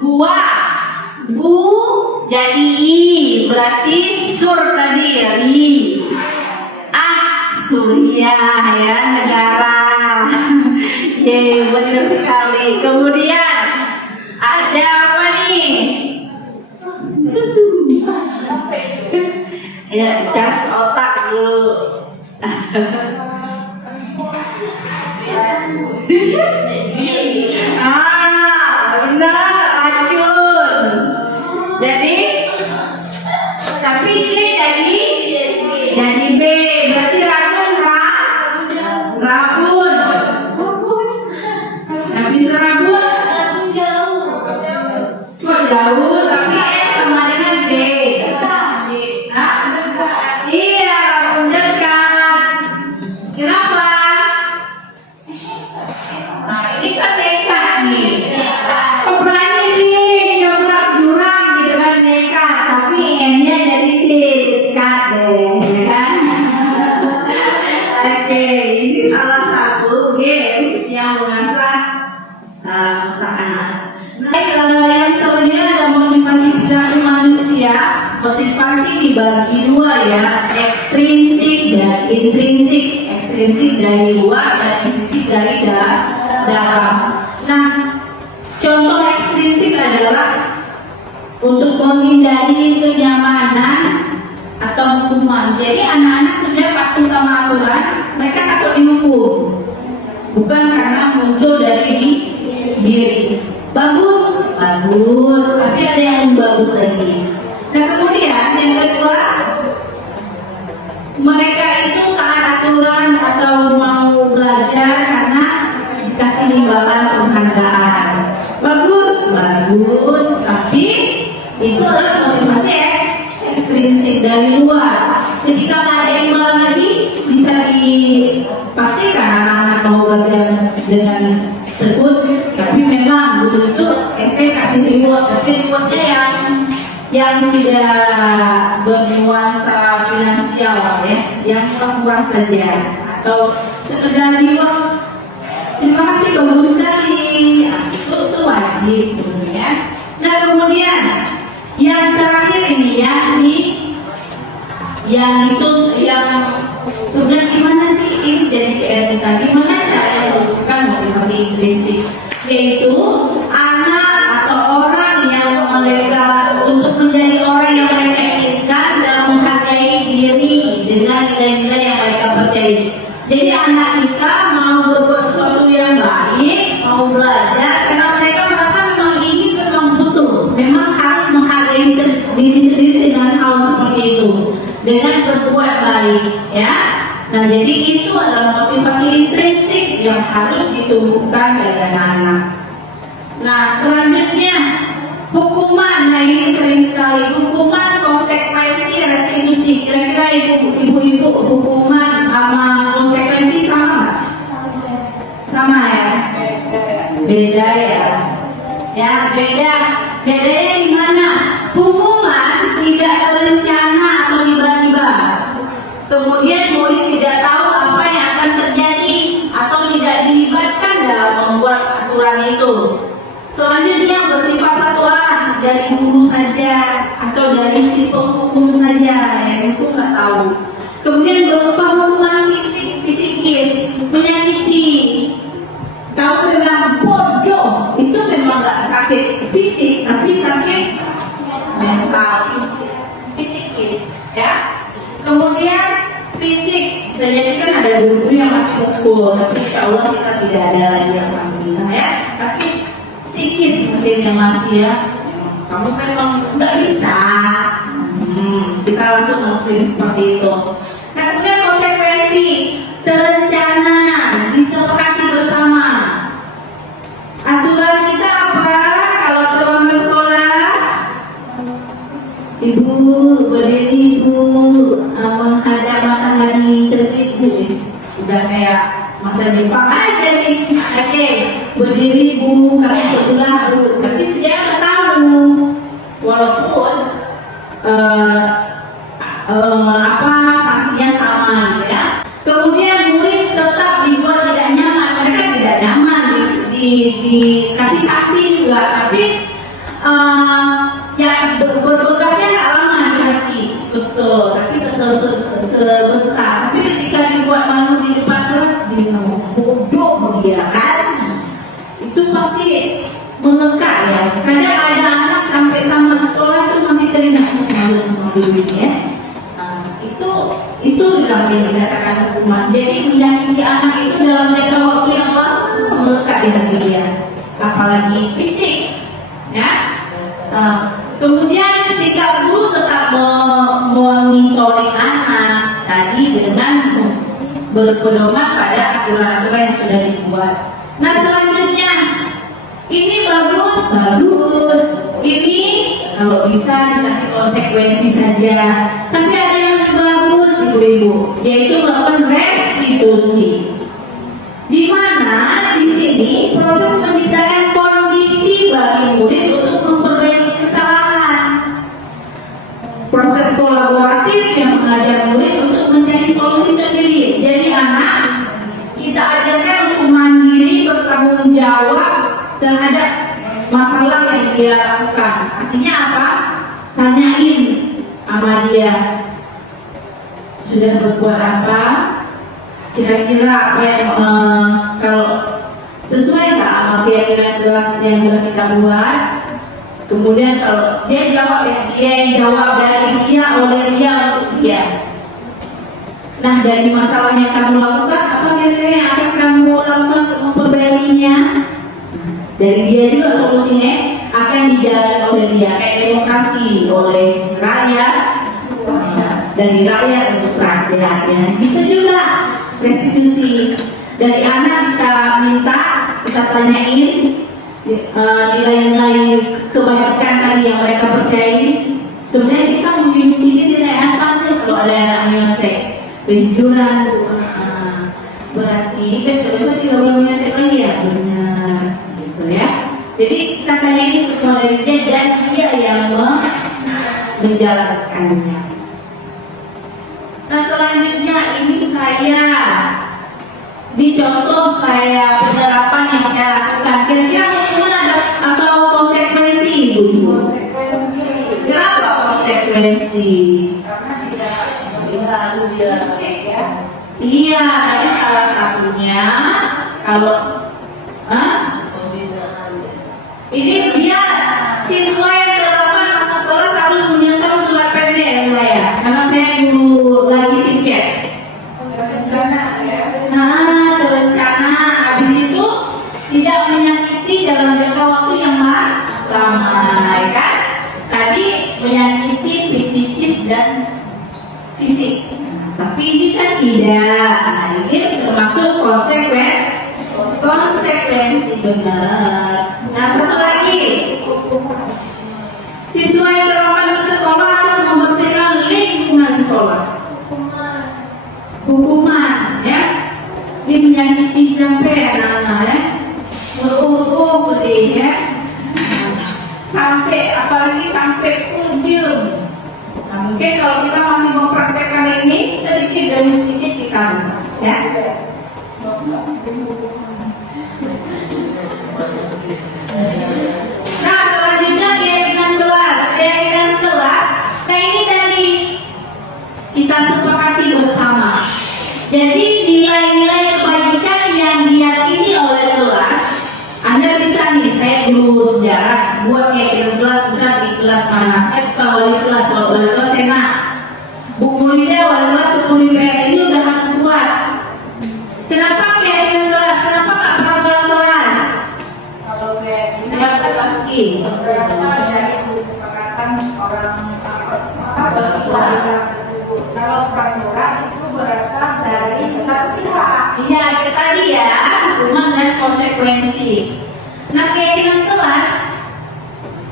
buah, bu jadi i, berarti sur tadi ya, i. Surya ya, negara. Yeay, benar sekali. Kemudian ada apa nih? Ya, cas otak dulu. Benar, racun. Jadi, tapi jadi B, berarti racun rabun. Habis rabun, jauh, tapi S sama dengan D. Hah? Iya, mendekat. Kenapa? Nah, ini kan dekat nih. Berani sih nyobrang jurang gitu kan dekat, tapi N-nya jadi D, dekat deh, ya kan? Oke, ini salah satu games yang mengasah pertahanan. Baik, kalau yang selanjutnya ada motivasi perilaku manusia. Motivasi dibagi dua ya, ekstrinsik dan intrinsik. Ekstrinsik dari luar dan intrinsik dari dalam. Nah, contoh ekstrinsik adalah untuk menghindari kenyamanan atau hukuman. Jadi anak-anak sudah patuh sama aturan, mereka takut dihukum, bukan karena muncul dari diri. Bagus, tapi ada yang lebih bagus lagi. Nah kemudian yang kedua, mereka itu taat aturan atau mau belajar karena dikasih imbalan penghargaan. Bagus, tapi itu adalah motivasi ekstrinsik dari luar. Ketika nggak ada imbalan lagi, bisa dipastikan anak-anak mau belajar dengan tekun. Tapi memang betul-betul saya kasih reward, tapi rewardnya yang tidak bernuansa finansial ya, yang murah saja atau sekedar reward. Terima kasih, bagus sekali. Nah, itu wajib sebenarnya. Nah kemudian yang terakhir ini yang sebenarnya gimana sih ini jadi PR kita? Gimana caranya melakukan motivasi intrinsik? Yaitu anak atau orang yang mereka untuk menjadi orang yang mereka inginkan dan menghargai diri dengan nilai-nilai yang mereka percaya. Jadi anak kita mau berbuat sesuatu yang baik, mau belajar karena mereka merasa memang ingin, memang butuh, memang harus menghargai diri sendiri dengan hal seperti itu, dengan berbuat baik, ya. Nah jadi itu adalah motivasi intrinsik yang harus ditumbuhkan dari anak-anak. Nah selanjutnya hukuman. Nah ini sering sekali hukuman, konsekuensi, restitusi. Kira-kira ibu-ibu hukuman sama konsekuensi sama nggak? Sama ya? Beda ya? Ya beda. Bedanya di mana? Hukuman tidak terencana atau tiba-tiba. Kemudian murid tidak tahu apa yang akan terjadi atau tidak dilibatkan dalam membuat aturan itu. Selanjutnya bersifat satu arah, dari guru saja atau dari si penghukum saja, yang itu nggak tahu. Kemudian berupa hukuman psikis, menyakiti. Kalau memang bodoh, itu memang nggak sakit fisik, tapi sakit mental, psikis, ya. Kemudian fisik, bisa jadi kan ada guru yang masih pukul, tapi insya Allah kita tidak ada lagi yang alhamdulillah ya. Tapi psikis mungkin yang masih ya, kamu memang nggak bisa, kita langsung ngelakuin seperti itu. Nah kemudian konsekuensi, terencana, disepakati bersama. Aturan kita apa? Kalau teman ke sekolah, ibu berdiri, ibu menghadap matahari terbit, udah kayak masa Jepang aja nih. Oke, berdiri bu, kaki sebelah bu, tapi sejak nggak tahu, walaupun sanksinya sama gitu ya. Kemudian murid tetap dibuat tidak nyaman, mereka tidak nyaman dikasih sanksi juga, tapi yang berbekasnya nggak lama di hati, kesel, tapi kesel sebentar. Tapi ketika dibuat malu di depan kelas, dia bodoh dia kan, itu pasti melekat ya. Kadang ada anak sampai tamat sekolah itu masih teringat malu sama gurunya ya. Itu dalam yang dikatakan hukuman. Jadi menyakiti anak itu dalam jangka waktu yang lama melekat di hati dia, apalagi fisik ya. Kemudian sikap guru tetap monitoring anak tadi dengan berpedoman pada aturan-aturan yang sudah dibuat. Nah selanjutnya ini bagus, ini kalau bisa dikasih konsekuensi saja. Tapi ada yang lebih bagus ibu-ibu, yaitu melakukan restitusi. Di mana di sini proses menciptakan kondisi bagi murid untuk memperbaiki kesalahan. Proses kolaboratif yang mengajar murid untuk mencari solusi sendiri. Jadi anak kita ajarkan untuk mandiri, bertanggung jawab terhadap masalah yang dia lakukan. Artinya apa? Tanyain sama dia, sudah berbuat apa? Kira-kira apa yang kalau sesuai nggak sama keyakinan kelas yang sudah kita buat? Kemudian kalau dia jawab, dia yang jawab dari dia, oleh dia, untuk dia. Nah, dari masalah yang kamu lakukan, apa kira-kira yang akan kamu lakukan untuk memperbaikinya? Dari dia juga solusinya akan dijalani oleh dia, kayak demokrasi oleh rakyat, dari rakyat untuk rakyat. Ya. Itu juga restitusi. Dari anak kita minta, kita tanyain nilai-nilai kebajikan tadi yang mereka percayai. Sebenarnya kita memiliki nilai apa tuh kalau ada anak nyontek, kejujuran. Berarti besok-besok tidak boleh nyontek lagi ya, benar, gitu ya. Jadi kita tanyain sesuai dari dia dan dia yang menjalankannya. Nah selanjutnya ini saya dicontoh saya penerapan yang saya lakukan. Kira-kira hukuman ada atau konsekuensi ibu-ibu? Kenapa konsekuensi? Karena tidak ya. Iya, tadi salah satunya kalau ini dia siswa yang berlapan masuk kelas harus menyetor surat pendek saya, karena saya guru lagi piket. Terencana, habis itu tidak menyakiti dalam jangka waktu yang lama, ya kan? Tadi menyakiti psikis dan fisik, tapi ini kan tidak. Nah, ini termasuk konsekuensi benar. Nah, satu lagi, siswa yang terlalu di sekolah harus membersihkan lingkungan sekolah. Hukuman, ya. Ini menyakiti sampai anak-anak, ya. Menurut gede, ya. Sampai apalagi sampai ujung. Nah, mungkin kalau kita masih mempraktekkan ini sedikit demi sedikit kita, ya. Nah, selanjutnya keyakinan kelas. Nah ini tadi kita sepakati bersama. Jadi nilai-nilai kebajikan yang diyakini oleh kelas, Anda bisa nih, saya guru sejarah, buat keyakinan kelas bisa di kelas mana? Saya bukan wali kelas, kalau wali kelas enak. Bu Mulida wali kelas 10 IPS ini udah harus buat. Kenapa keyakinan kelas? Kenapa nggak peraturan kelas? Kalau keyakinan Kelas I. berasal dari kesepakatan orang tersebut. Kalau peraturan itu berasal dari satu pihak. Iya, itu tadi ya, hukuman dan konsekuensi. Nah, keyakinan kelas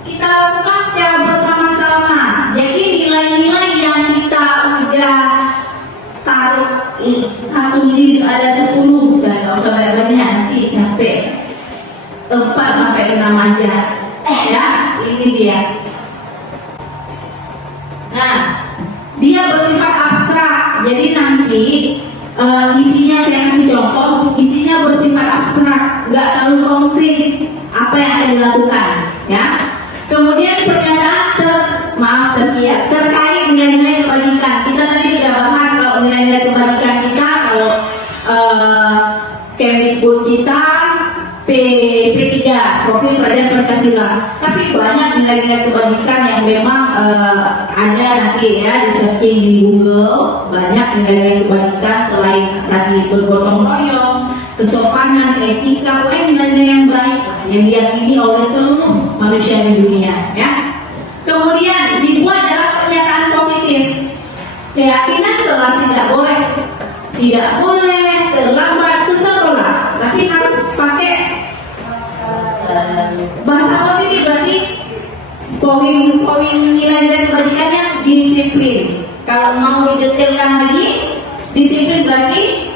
kita lakukan secara bersama-sama. Jadi nilai-nilai yang kita udah taruh satu list ada 10, dan nggak usah banyak-banyak nanti capek. 4 sampai 6 aja, ya. Ini dia. Nah, dia bersifat abstrak. Jadi nanti isinya saya kasih contoh, isinya bersifat abstrak, nggak terlalu konkret apa yang akan dilakukan, ya. Kemudian pernyataan terkait nilai-nilai kebajikan. Kita tadi sudah bahas kalau nilai-nilai kebajikan kita, kalau Kemdikbud kita P3 profil pelajaran Pancasila. Tapi banyak nilai-nilai kebajikan yang memang ada nanti ya di searching di Google. Banyak nilai-nilai kebajikan selain tadi bergotong royong, kesopanan, etika, pokoknya nilai-nilai yang baik yang diyakini oleh seluruh manusia di dunia, ya. Kemudian dibuat dalam pernyataan positif. Keyakinan kelas tidak boleh terlambat ke sekolah, tapi harus pakai bahasa positif. Berarti Poin nilai dan kebajikannya disiplin. Kalau mau didetailkan lagi, disiplin berarti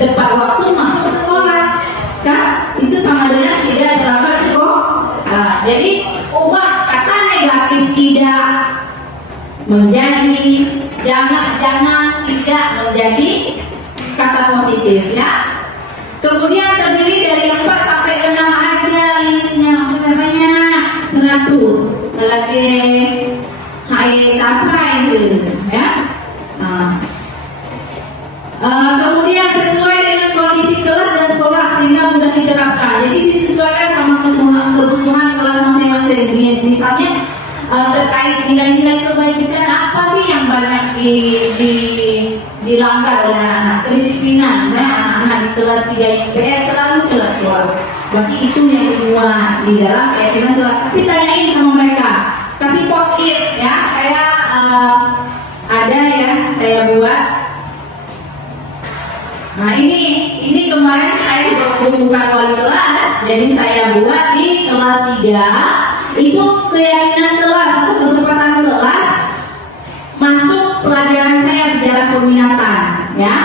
tepat waktu masuk ke sekolah, kan? Itu sama dengan tidak berangkat sekolah. Jadi ubah kata negatif tidak menjadi jangan tidak menjadi kata positif, ya. Kemudian terdiri dari 4 sampai 6 aja listnya, maksudnya banyak 100 lagi hai apa itu, ya. Kemudian sesuai dengan kondisi kelas dan sekolah sehingga mudah diterapkan. Jadi disesuaikan sama kebutuhan kelas masing-masing. Misalnya terkait nilai-nilai kebajikan apa sih yang banyak dilanggar oleh anak-anak? Kedisiplinan, anak-anak di kelas 3 IPS selalu kelas sekolah. Berarti itu yang dimuat di dalam keyakinan kelas. Tapi tanyain sama mereka, kasih post-it, ya. Saya ada ya, saya buat. Nah ini kemarin saya bukan wali kelas, jadi saya buat di kelas 3. Itu keyakinan kelas atau kesempatan kelas masuk pelajaran saya sejarah peminatan, ya.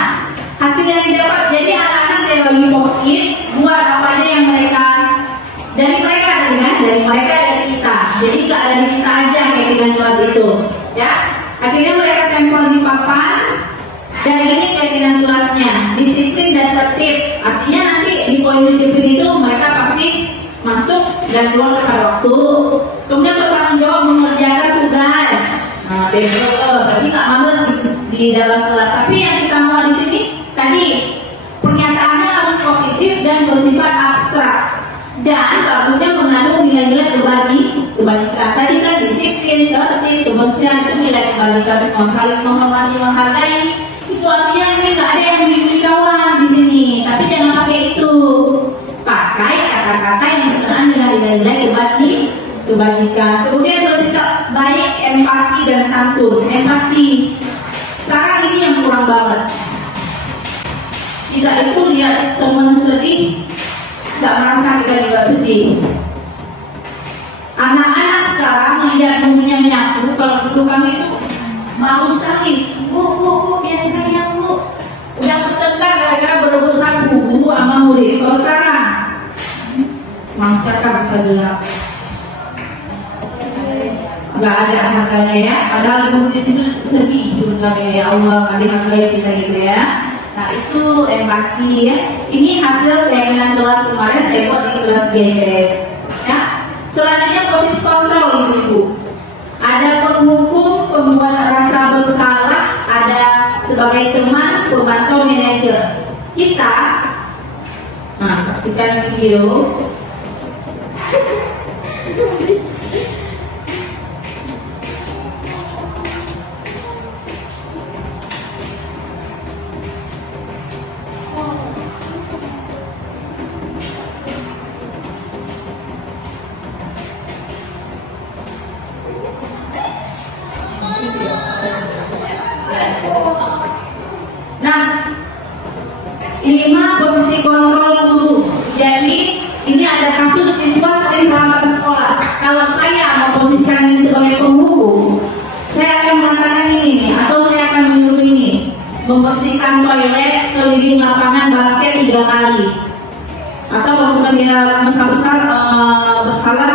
Hasil yang didapat, jadi anak-anak saya bagi post-it, buat apa aja yang mereka dari mereka tadi kan, dari mereka dari kita. Jadi nggak dari kita aja keyakinan kelas itu, ya. Akhirnya mereka tempel di papan. Dan ini keyakinan kelasnya, disiplin dan tertib. Artinya nanti di poin disiplin itu mereka pasti masuk dan keluar tepat waktu. Kemudian bertanggung jawab mengerjakan tugas. Nah, berarti nggak males di dalam kelas. Tapi yang kita mau di sini tadi pernyataannya harus positif dan bersifat abstrak. Dan bagusnya mengandung nilai-nilai kebajikan. Tadi kan disiplin, tertib, kebersihan itu nilai kebajikan, semua saling menghormati, menghargai. Itu artinya ini nggak ada yang bikin kawan di sini. Tapi jangan pakai itu. Pakai kata-kata yang berkenaan dengan nilai-nilai kebajikan. Kemudian bersikap baik, empati dan santun. Empati. Sekarang ini yang kurang banget. Kita itu lihat teman sedih, nggak merasa kita juga sedih. Anak-anak sekarang melihat gurunya nyapu, kalau dulu kami itu malu sekali. Bu, biasanya bu udah sebentar gara-gara berebut sapu guru sama murid. Kalau sekarang masyarakat adalah nggak ada harganya, ya. Padahal guru di situ sedih sebenarnya, ya Allah nggak dihargai kita gitu, ya. Nah itu empati, ya. Ini hasil keyakinan kelas kemarin saya buat di kelas GPS, ya. Selanjutnya posisi kontrol ibu. Ada penghukum, pembuat rasa bersalah, ada sebagai teman, pemantau, manajer. Kita, nah saksikan video. Nah, 5 posisi kontrol guru. Jadi ini ada kasus siswa sering berangkat ke sekolah. Kalau saya memposisikan ini sebagai penghukum, saya akan mengatakan ini, atau saya akan menyuruh ini, membersihkan toilet, keliling lapangan basket 3 kali. Atau kalau dia bersalah,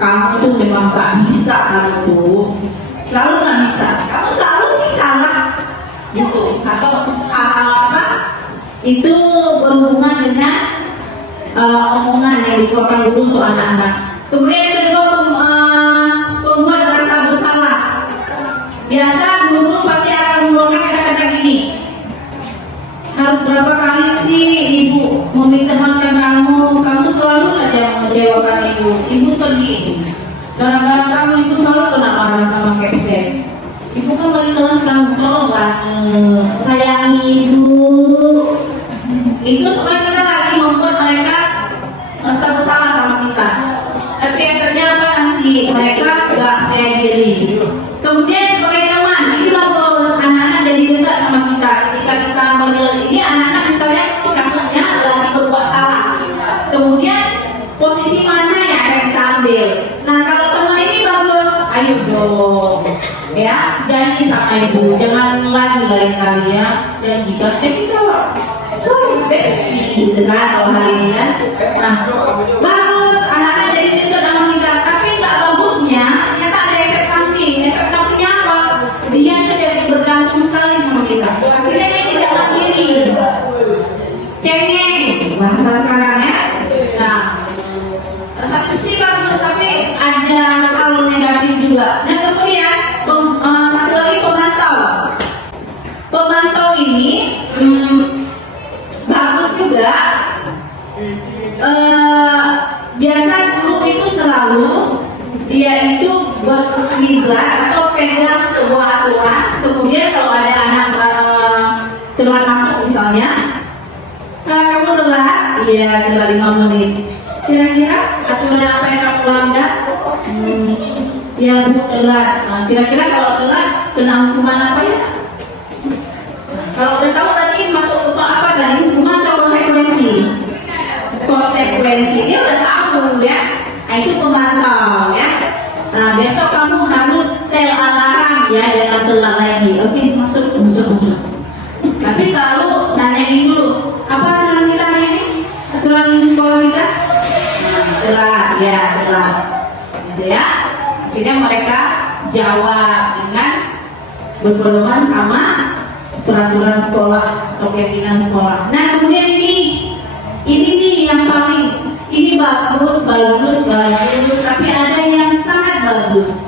kamu tuh memang gak bisa, kamu tuh selalu gak bisa, kamu selalu sih salah. Gitu. Atau apa itu berhubungan dengan omongan yang dikeluarkan guru untuk anak-anak. Kemudian kedua, pembuat rasa bersalah. Biasa guru pasti akan mengeluarkan kata-kata gini, harus berapa kali sih ibu memintahkan kamu selalu saja mengecewakan ibu sedih, gara-gara kamu ibu selalu kena marah sama kepsek. Ibu kan balik kelas kamu, tolonglah sayangi ibu. Itu supaya kita lagi membuat mereka merasa bersalah sama kita. Tapi yang ternyata nanti mereka gak kayak diri. Kemudian sebagai teman, ini bagus, anak-anak jadi dekat sama kita. Ketika kita melihat ini anak-anak misalnya kasusnya lagi berbuat salah. Kemudian posisi mana yang akan kita ambil? Nah kalau teman ini ayo dong, ya janji sama ibu, jangan lagi lain kali ya. Dan jika kita sorry baby, gitu kan kalau hari ini kan. Nah, bagus anak-anak jadi dekat sama kita, tapi nggak bagusnya ternyata ada efek samping. Efek sampingnya apa? Dia tuh jadi bergantung sekali sama kita. Akhirnya dia tidak mandiri, cengeng bahasa sekarang ya. Nah, satu sisi bagus, tapi ada hal negatif juga. Nah kemudian satu lagi pemantau. Pemantau ini bagus juga. Biasa guru itu selalu dia itu berkiblat atau pegang sebuah aturan. Kemudian kalau ada anak telat masuk misalnya, kamu telat, ya telat 5 menit. Kira-kira aturan apa yang kamu langgar? Ya bu telat. Nah, kira-kira kalau telat kena hukuman apa ya? Kalau udah tahu tadi masuk ke apa tadi hukuman atau konsekuensi? Konsekuensi dia udah tahu ya. Nah, itu pemantau ya. Nah besok kamu harus tel alarm ya, jangan telat lagi. Oke masuk. Tapi selalu nanyain dulu apa aturan kita hari ini? Aturan sekolah kita? Telat, gitu ya. Akhirnya mereka jawab dengan berpedoman sama peraturan sekolah atau keyakinan sekolah. Nah kemudian ini nih yang paling ini bagus, tapi ada yang sangat bagus.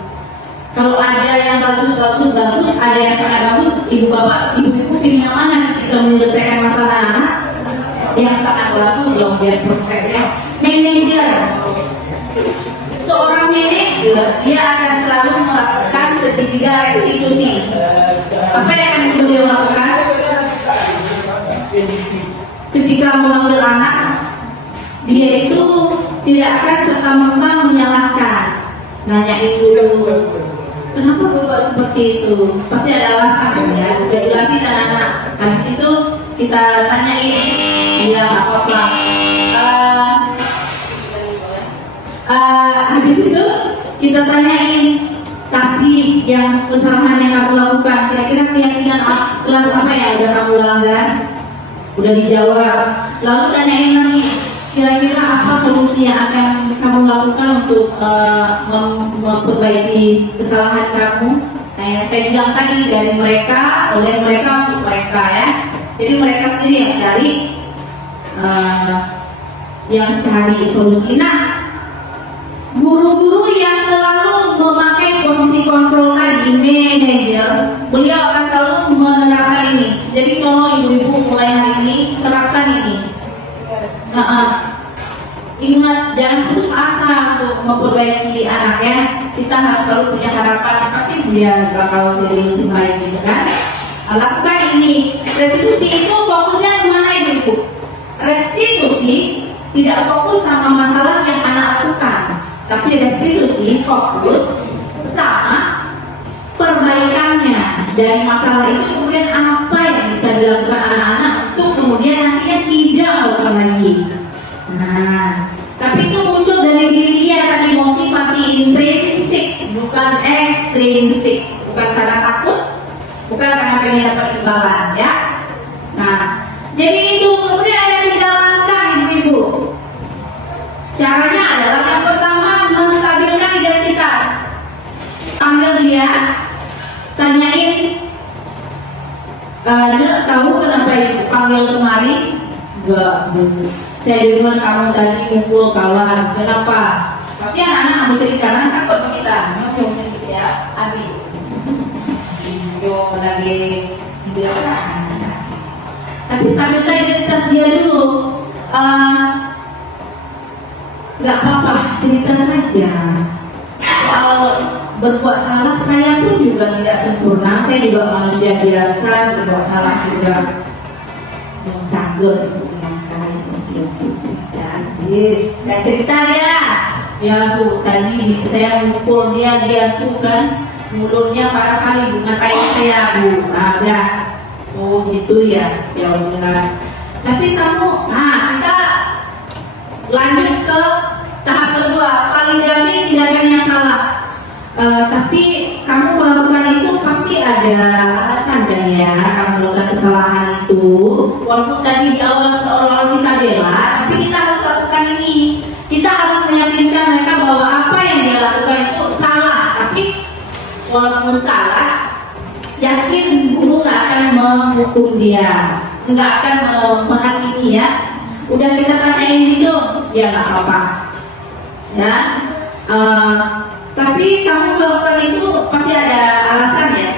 Kalau ada yang bagus, ada yang sangat bagus. Ibu bapak, ibu pilih yang mana ketika menyelesaikan masalah anak? Yang sangat bagus dong, biar perfectnya. Manajer, seorang manajer dia akan selalu melakukan segitiga restitusi. Apa yang akan beliau lakukan? Ketika memanggil anak, dia itu tidak akan serta-merta menyalahkan. Nanyain dulu, kenapa bapak seperti itu? Pasti ada alasan ya. Udah jelasin anak-anak. Habis itu kita tanyain, dia apa-apa. Habis itu kita tanyain, tapi yang kesalahan yang kamu lakukan kira-kira keyakinan kelas apa ya udah kamu langgar? Udah dijawab. Lalu tanyain lagi, kira-kira apa solusi yang akan kamu lakukan untuk memperbaiki kesalahan kamu? Nah yang saya bilang tadi, dari mereka, oleh mereka untuk mereka ya. Jadi mereka sendiri yang cari solusi. Nah guru-guru yang selalu memakai posisi kontrol tadi, manajer, beliau akan selalu menerapkan ini. Jadi kalau ibu-ibu mulai hari ini terapkan ini. Ingat, jangan putus asa untuk memperbaiki anak ya. Kita harus selalu punya harapan, pasti dia bakal jadi lebih baik gitu kan. Lakukan ini. Restitusi itu fokusnya kemana ibu? Restitusi tidak fokus sama masalah yang anak lakukan, tapi restitusi fokus sama perbaikannya dari masalah itu. Kemudian apa yang bisa dilakukan anak-anak untuk kemudian nantinya tidak melakukan lagi. Nah, tapi itu muncul dari diri dia tadi, motivasi intrinsik bukan ekstrinsik, bukan karena takut, bukan karena pengen dapat imbalan ya. Nah, jadi itu. Kemudian ada 3 langkah ibu-ibu. Caranya adalah yang pertama menstabilkan identitas. Panggil dia, tanyain, kamu kenapa ibu panggil kemari? Enggak, bu. Saya dengar kamu tadi mukul kawan. Kenapa? Pasti anak-anak mau cerita, karena kan kalau cerita, mau cerita ya, Abi. Yo lagi tapi stabilkan identitas dia dulu. Gak apa-apa, cerita saja. Soal berbuat salah, saya pun juga tidak sempurna. Saya juga manusia biasa, berbuat salah juga. Yang takut, yes, saya cerita dia. Ya bu, tadi saya mukul dia tuh kan mulutnya parah kali, bukan kayak saya bu. Ada, oh gitu ya, ya udah. Tapi kamu, kita lanjut ke tahap kedua, validasi tindakan yang salah. Tapi kamu melakukan itu pasti ada alasan kan ya, kamu melakukan kesalahan itu. Walaupun tadi di awal seolah-olah kita bela, tapi kita harus lakukan ini. Kita harus meyakinkan mereka bahwa apa yang dia lakukan itu salah. Tapi walaupun salah, yakin guru nggak akan menghukum dia, nggak akan menghakimi ya. Udah kita tanyain gitu, ya nggak apa-apa. Ya. Tapi kamu melakukan itu pasti ada alasan ya.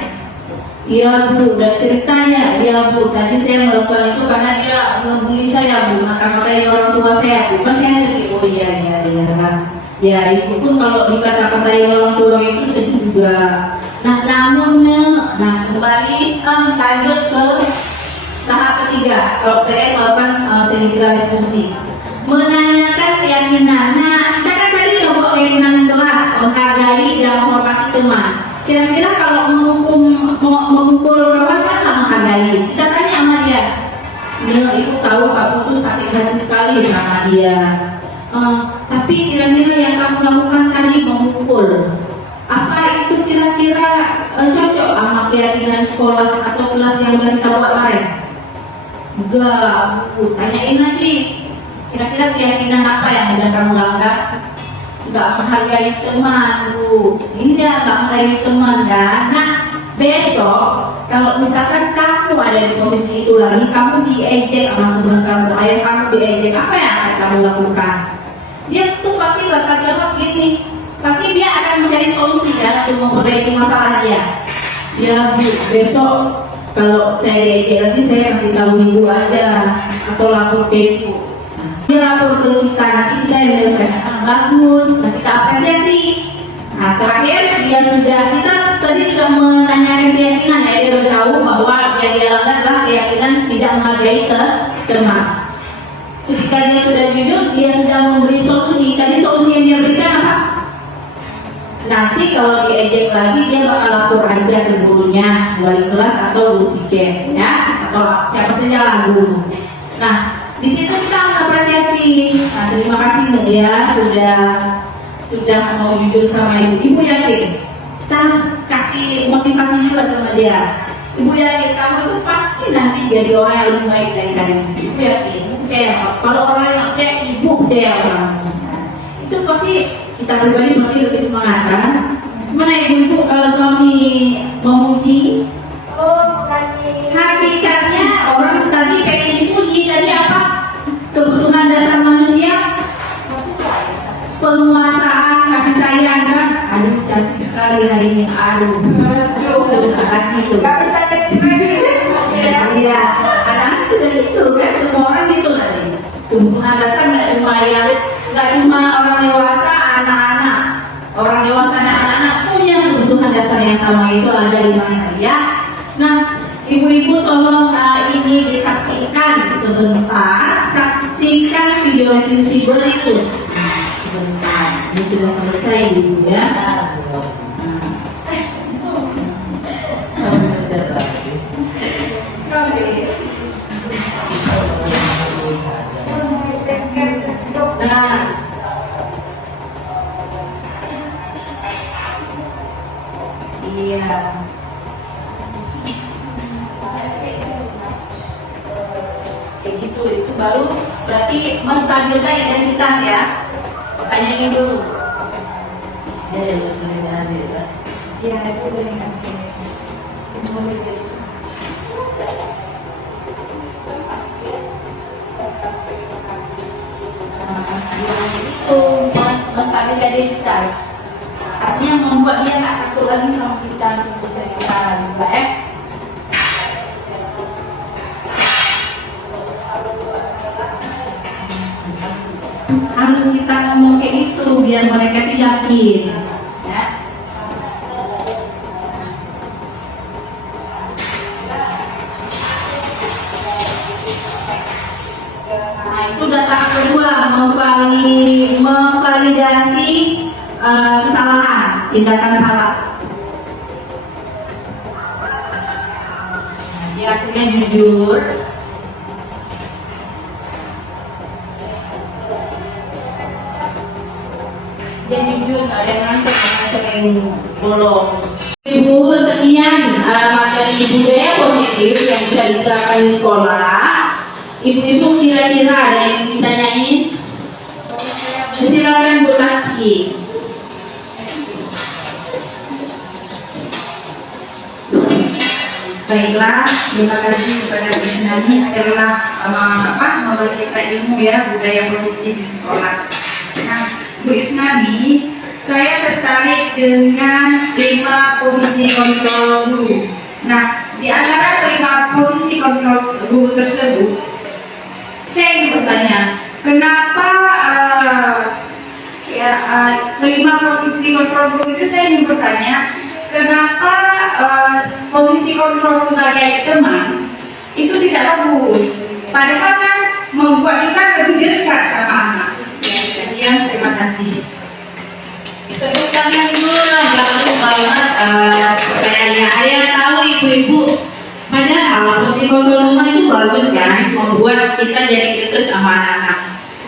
Iya bu, udah ceritanya. Iya bu, tadi saya melakukan itu karena dia ngebully saya bu, mata-matain orang tua saya bu. Kan saya sedih. Oh iya. Ya itu pun kalau dikata-katain orang tua itu sedih juga. Nah namun, kembali lanjut ke tahap ketiga. Kalau PR melakukan seminar diskusi, menanyakan keyakinan. Nah kita kan tadi udah bawa keyakinan kelas, menghargai dan menghormati teman. Kira-kira kalau memukul kawan kan nggak menghargai. Kita tanya sama dia, ibu tahu kamu tuh sakit hati sekali sama dia. Tapi kira-kira yang kamu lakukan tadi memukul, apa itu kira-kira cocok sama keyakinan sekolah atau kelas yang baru kita buat kemarin? Enggak, bu. Tanyain lagi. Kira-kira keyakinan apa yang udah kamu langgar? Enggak menghargai teman, bu. Ini dia enggak menghargai teman kan? Nah, besok kalau misalkan kamu ada di posisi itu lagi, kamu diejek sama teman kamu, ayah kamu diejek, apa yang akan kamu lakukan? Dia tuh pasti bakal jawab gini. Pasti dia akan mencari solusi ya untuk memperbaiki masalah dia. Ya bu, besok kalau saya diejek lagi saya kasih tahu ibu aja atau lapor ke ibu. Dia lapor ke kita, nanti kita yang menyelesaikan bagus, nanti kita apresiasi. Nah terakhir kita tadi sudah menanyakan keyakinan ya, dia udah tahu bahwa yang dia lakukan adalah keyakinan tidak menghargai teman. Ketika dia sudah jujur, dia sudah memberi solusi. Tadi solusi yang dia berikan apa? Nanti kalau diejek lagi dia bakal lapor aja ke gurunya, wali kelas atau guru piket ya, atau siapa saja lah guru. Nah di situ kita apresiasi. Nah, terima kasih nih ya sudah mau jujur sama ibu. Ibu yakin? Kita harus kasih motivasi juga sama dia. Ibu yakin kamu itu pasti nanti jadi orang yang lebih baik dari tadi. Ibu yakin? Kalau orang yang percaya, ibu percaya orang. Itu pasti kita pribadi pasti lebih semangat kan? Gimana ibu kalau suami memuji? Hakikatnya orang tadi pengen dipuji, tadi apa? Kebutuhan dasar manusia, penguasaan, kasih sayang kan? Aduh cantik sekali hari ini, aduh gitu. Iya, anak-anak juga gitu kan, semua orang gitu tadi. Kebutuhan dasar nggak cuma orang dewasa, anak-anak. Orang dewasa dan anak-anak punya kebutuhan dasar yang sama, itu ada di mana ya. Nah, ibu-ibu tolong ini disaksikan sebentar, saksikan video diskusi berikut. Sebentar, ini sudah selesai ibu ya. Nah, iya. Kayak gitu, itu baru berarti menstabilkan identitas ya. Tanyain dulu. Iya, itu dengan itu menstabilkan identitas. Artinya membuat dia nggak takut lagi sama kita untuk bercerita juga harus kita ngomong kayak gitu biar mereka tuh yakin ya. Nah itu udah tahap kedua, memvalidasi kesalahan, tindakan salah. Nah, dia akhirnya jujur. Dia jujur, nggak ada yang ngantuk, yang belum. Ibu, sekian materi budaya positif yang bisa diterapkan di sekolah. Ibu-ibu kira-kira ada yang ditanyain? Silakan Bu Taski. Baiklah, terima kasih kepada Bu Nani telah memberi kita ilmu ya budaya positif di sekolah. Nah, Bu Isnani, saya tertarik dengan 5 posisi kontrol guru. Nah, di antara 5 posisi kontrol guru tersebut, saya ingin bertanya, kenapa 5 posisi kontrol guru itu saya ingin bertanya, kenapa posisi kontrol sebagai teman itu tidak bagus? Padahal kan membuat kita lebih dekat sama anak. Ya, sekian, terima kasih. Tepuk tangan dulu lah, jangan lupa pertanyaannya. Ada yang tahu ibu-ibu? Padahal posisi kontrol rumah itu bagus kan, membuat kita jadi dekat sama anak-anak.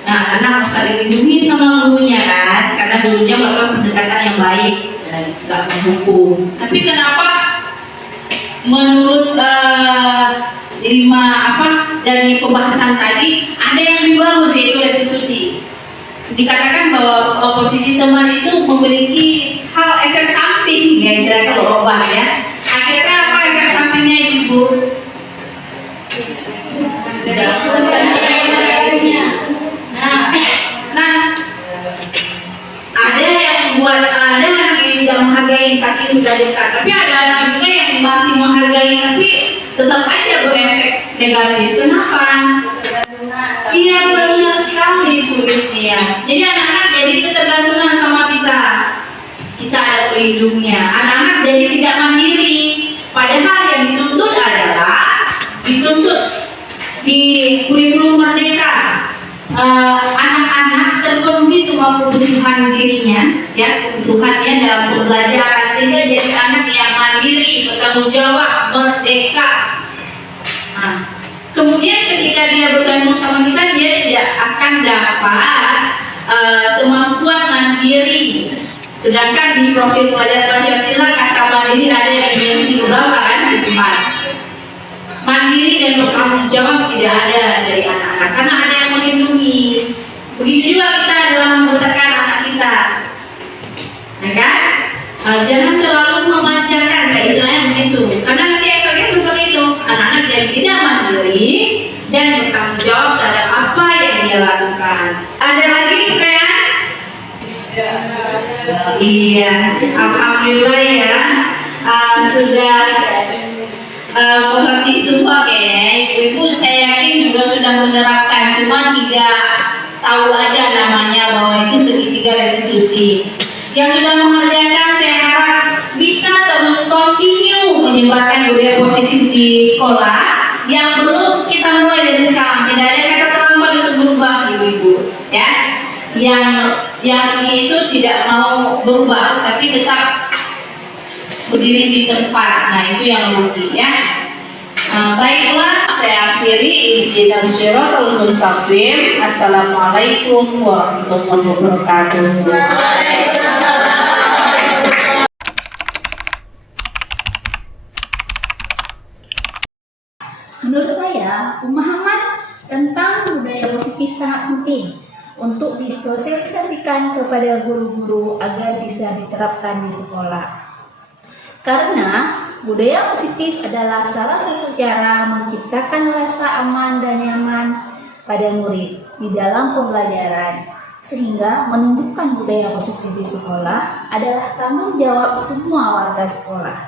Nah, anak bisa dilindungi sama gurunya kan, karena gurunya melakukan pendekatan yang baik dan tidak menghukum. Tapi kenapa menurut dari pembahasan tadi ada yang lebih bagus, yaitu restitusi. Dikatakan bahwa posisi teman itu memiliki hal efek samping ya, jadi kalau obat ya. Akhirnya apa efek sampingnya ibu? Nah, ada yang buat ada anak yang tidak menghargai saking sudah dekat, tapi ada anak juga yang masih menghargai tapi tetap aja berefek negatif. Kenapa? Iya, banyak sekali Bu Yusnia. Jadi anak-anak jadi ketergantungan sama kita. Kita ada pelindungnya. Anak-anak jadi tidak mandiri. Padahal yang dituntut adalah di kurikulum Merdeka. Anak-anak terpenuhi semua kebutuhan dirinya, ya, kebutuhannya dalam pembelajaran, sehingga jadi anak yang mandiri, bertanggung jawab, merdeka. Nah, kemudian ketika dia bergabung sama kita, dia tidak akan dapat kemampuan mandiri. Sedangkan di profil pelajar Pancasila kata mandiri ada di dimensi berapa kan? 4. Mandiri dan bertanggung jawab tidak ada dari anak-anak karena ada yang melindungi. Begitu juga kita dalam membesarkan anak kita, ya kan? Jangan terlalu memanjakan, kayak istilahnya begitu. Karena nanti efeknya seperti itu, anak-anak jadi tidak mandiri dan bertanggung jawab terhadap apa yang dia lakukan. Ada lagi pertanyaan? Iya, alhamdulillah ya, sudah mengerti semua kayaknya. Ibu-ibu saya yakin juga sudah menerapkan, cuma tidak tahu aja namanya bahwa itu segitiga restitusi. Yang sudah mengerjakan saya harap bisa terus continue menyebarkan budaya positif di sekolah. Yang belum kita mulai dari sekarang, tidak ada kata terlambat untuk berubah ibu-ibu ya. Yang itu tidak mau berubah tapi tetap berdiri di tempat. Nah, itu yang rugi ya. Baiklah, saya akhiri. Ihdinas siratal mustaqim. Assalamualaikum warahmatullahi wabarakatuh. Menurut saya, pemahaman tentang budaya positif sangat penting untuk disosialisasikan kepada guru-guru agar bisa diterapkan di sekolah. Karena budaya positif adalah salah satu cara menciptakan rasa aman dan nyaman pada murid di dalam pembelajaran, sehingga menumbuhkan budaya positif di sekolah adalah tanggung jawab semua warga sekolah.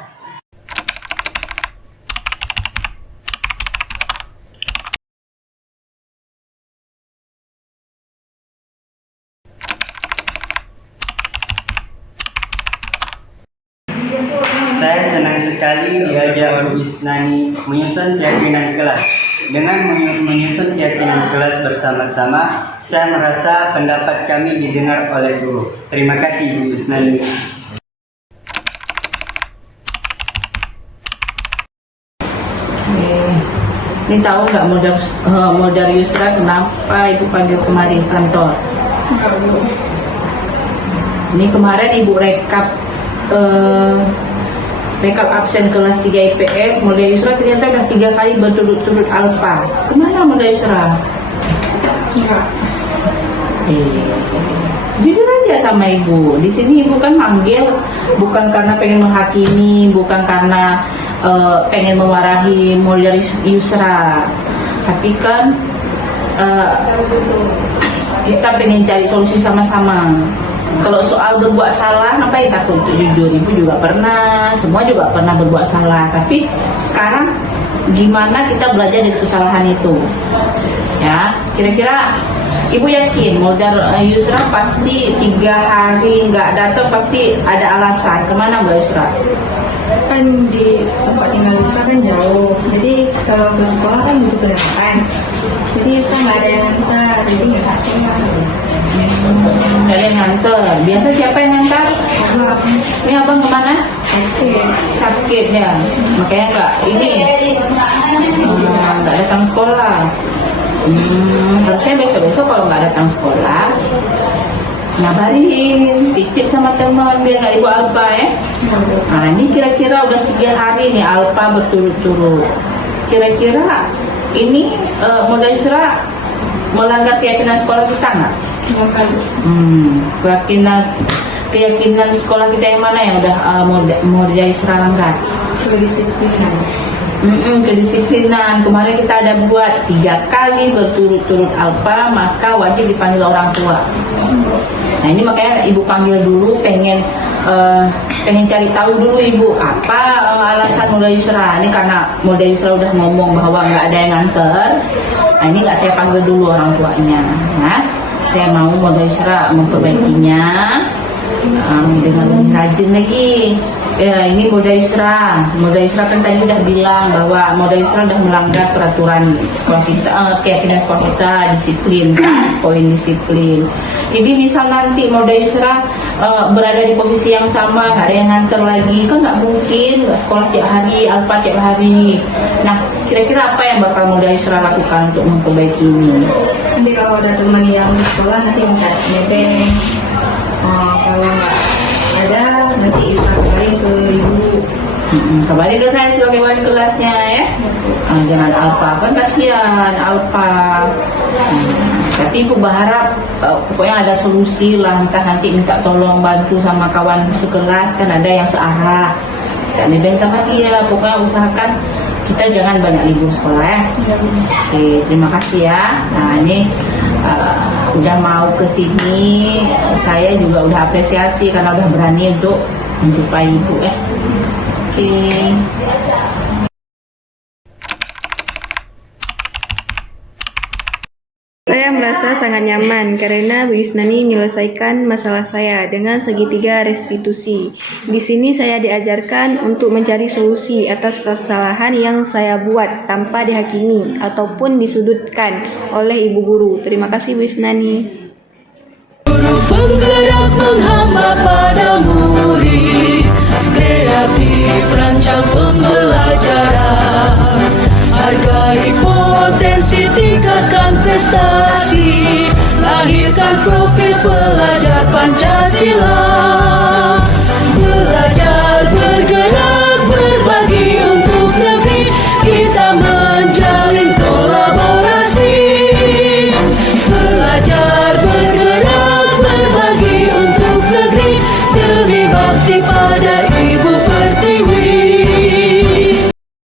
Saya senang sekali diajak Bu Isnani menyusun keyakinan kelas. Dengan menyusun keyakinan kelas bersama-sama, saya merasa pendapat kami didengar oleh guru. Terima kasih Bu Isnani. Ini tahu nggak modal Yusra kenapa ibu panggil kemarin kantor? Ini kemarin ibu rekap backup absen kelas 3 IPS, Model Yusra ternyata udah 3 kali berturut-turut alfa. Kemana Model Yusra? Jujur aja sama ibu. Di sini ibu kan manggil bukan karena pengen menghakimi, bukan karena pengen memarahi Model Yusra, tapi kan kita pengen cari solusi sama-sama. Kalau soal berbuat salah, ngapain takut untuk jujur? Ibu juga pernah, semua juga pernah berbuat salah. Tapi sekarang gimana kita belajar dari kesalahan itu? Ya, kira-kira ibu yakin Model Yusra pasti 3 hari nggak datang pasti ada alasan. Kemana Mbak Yusra? Kan di tempat tinggal Yusra kan jauh, jadi kalau ke sekolah kan butuh kendaraan, jadi Yusra nggak ada yang ngantar, jadi nggak datang. Nggak ada yang nganter. Biasa siapa yang ngantar? Ini abang kemana? Sakit ya, makanya nggak datang sekolah. Harusnya besok-besok kalau nggak datang sekolah, ngabarin, titip sama teman biar nggak ibu alfa ya. Nah ini kira-kira udah 3 hari nih alfa berturut-turut. Kira-kira ini Model Yusra melanggar keyakinan sekolah kita nggak? Keyakinan sekolah kita yang mana yang udah Model Yusra langgar? Kedisiplinan. Kedisiplinan. Kemarin kita ada buat 3 kali berturut-turut alfa, maka wajib dipanggil orang tua. Nah ini makanya ibu panggil dulu, pengen cari tahu dulu ibu apa alasan Model Yusra. Ini karena Model Yusra udah ngomong bahwa nggak ada yang nganter. Nah ini nggak saya panggil dulu orang tuanya. Nah saya mau Model Yusra memperbaikinya dengan lebih rajin lagi. Ya ini Model Yusra kan tadi udah bilang bahwa Model Yusra udah melanggar peraturan sekolah kita, keyakinan sekolah kita, disiplin kan, poin disiplin. Jadi misal nanti Model Yusra berada di posisi yang sama, nggak ada yang nganter lagi, kan nggak mungkin nggak sekolah tiap hari, alfa tiap hari. Nah kira-kira apa yang bakal Model Yusra lakukan untuk memperbaiki ini? Nanti kalau ada teman yang di sekolah nanti minta nebeng. Kalau nggak ada nanti Yusra kabarin ke ibu. Kembali ke saya sebagai wali kelasnya ya. Jangan alfa, kan kasihan alfa. Tapi ibu berharap pokoknya ada solusi lah, entah nanti minta tolong bantu sama kawan sekelas, kan ada yang searah, tak nebeng sama dia. Pokoknya usahakan kita jangan banyak libur sekolah ya. Oke, terima kasih ya. Nah ini udah mau ke sini, saya juga udah apresiasi karena udah berani untuk menjumpai ibu ya. Oke. Saya merasa sangat nyaman karena Bu Yusnani menyelesaikan masalah saya dengan segitiga restitusi. Di sini saya diajarkan untuk mencari solusi atas kesalahan yang saya buat tanpa dihakimi ataupun disudutkan oleh ibu guru. Terima kasih Bu Yusnani. Penggerak menghamba pada murid, kreatif rancang pembelajaran, hargai potensi tingkatkan prestasi.